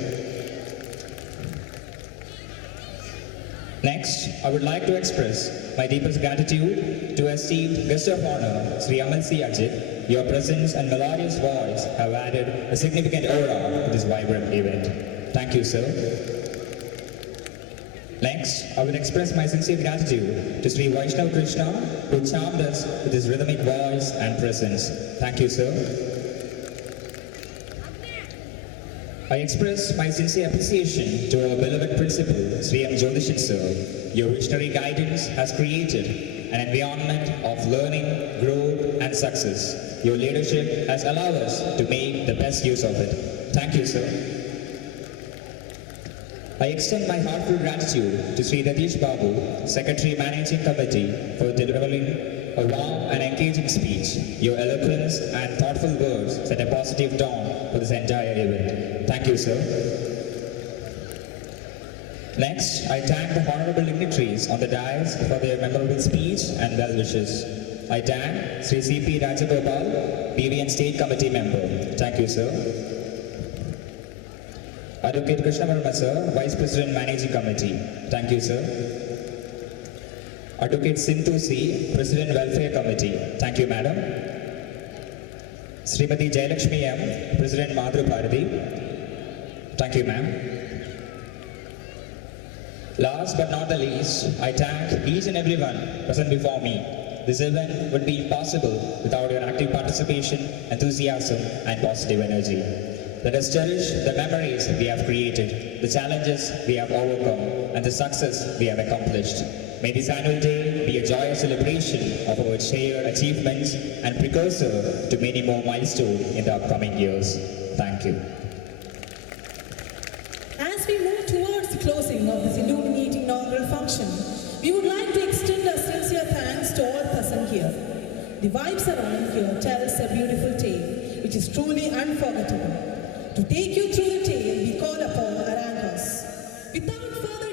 Next, I would like to express my deepest gratitude to esteemed guest of honor, Sri Amal C. Ajit. Your presence and melodious voice have added a significant aura to this vibrant event. Thank you, sir. Next, I will express my sincere gratitude to Sri Vaishnav Krishna, who charmed us with his rhythmic voice and presence. Thank you, sir. I express my sincere appreciation to our beloved principal, Sri M. Jodhishan sir. Your visionary guidance has created an environment of learning, growth, and success. Your leadership has allowed us to make the best use of it. Thank you, sir. I extend my heartfelt gratitude to Sri Ratish Babu, Secretary Managing Committee, for delivering a warm and engaging speech. Your eloquence and thoughtful words set a positive tone for this entire event. Thank you, sir. Next, I thank the honorable dignitaries on the dais for their memorable speech and well wishes. I thank Sri C.P. Rajagopal, BVN State Committee member. Thank you, sir. Advocate Krishna Verma, sir, Vice President Managing Committee. Thank you, sir. Advocate Sindhu C, President Welfare Committee. Thank you, madam. Srimati Jayalakshmi M, President Madhur Bharati. Thank you, ma'am. Last but not the least, I thank each and everyone present before me. This event would be impossible without your active participation, enthusiasm, and positive energy. Let us cherish the memories we have created, the challenges we have overcome, and the success we have accomplished. May this annual day be a joyous celebration of our shared achievements and precursor to many more milestones in the upcoming years. Thank you. As we move towards the closing of this illuminating inaugural function, we would like to extend our sincere thanks to all present here. The vibes around here tells a beautiful tale, which is truly unforgettable. To take you through the tale, we call upon our anchors. Without further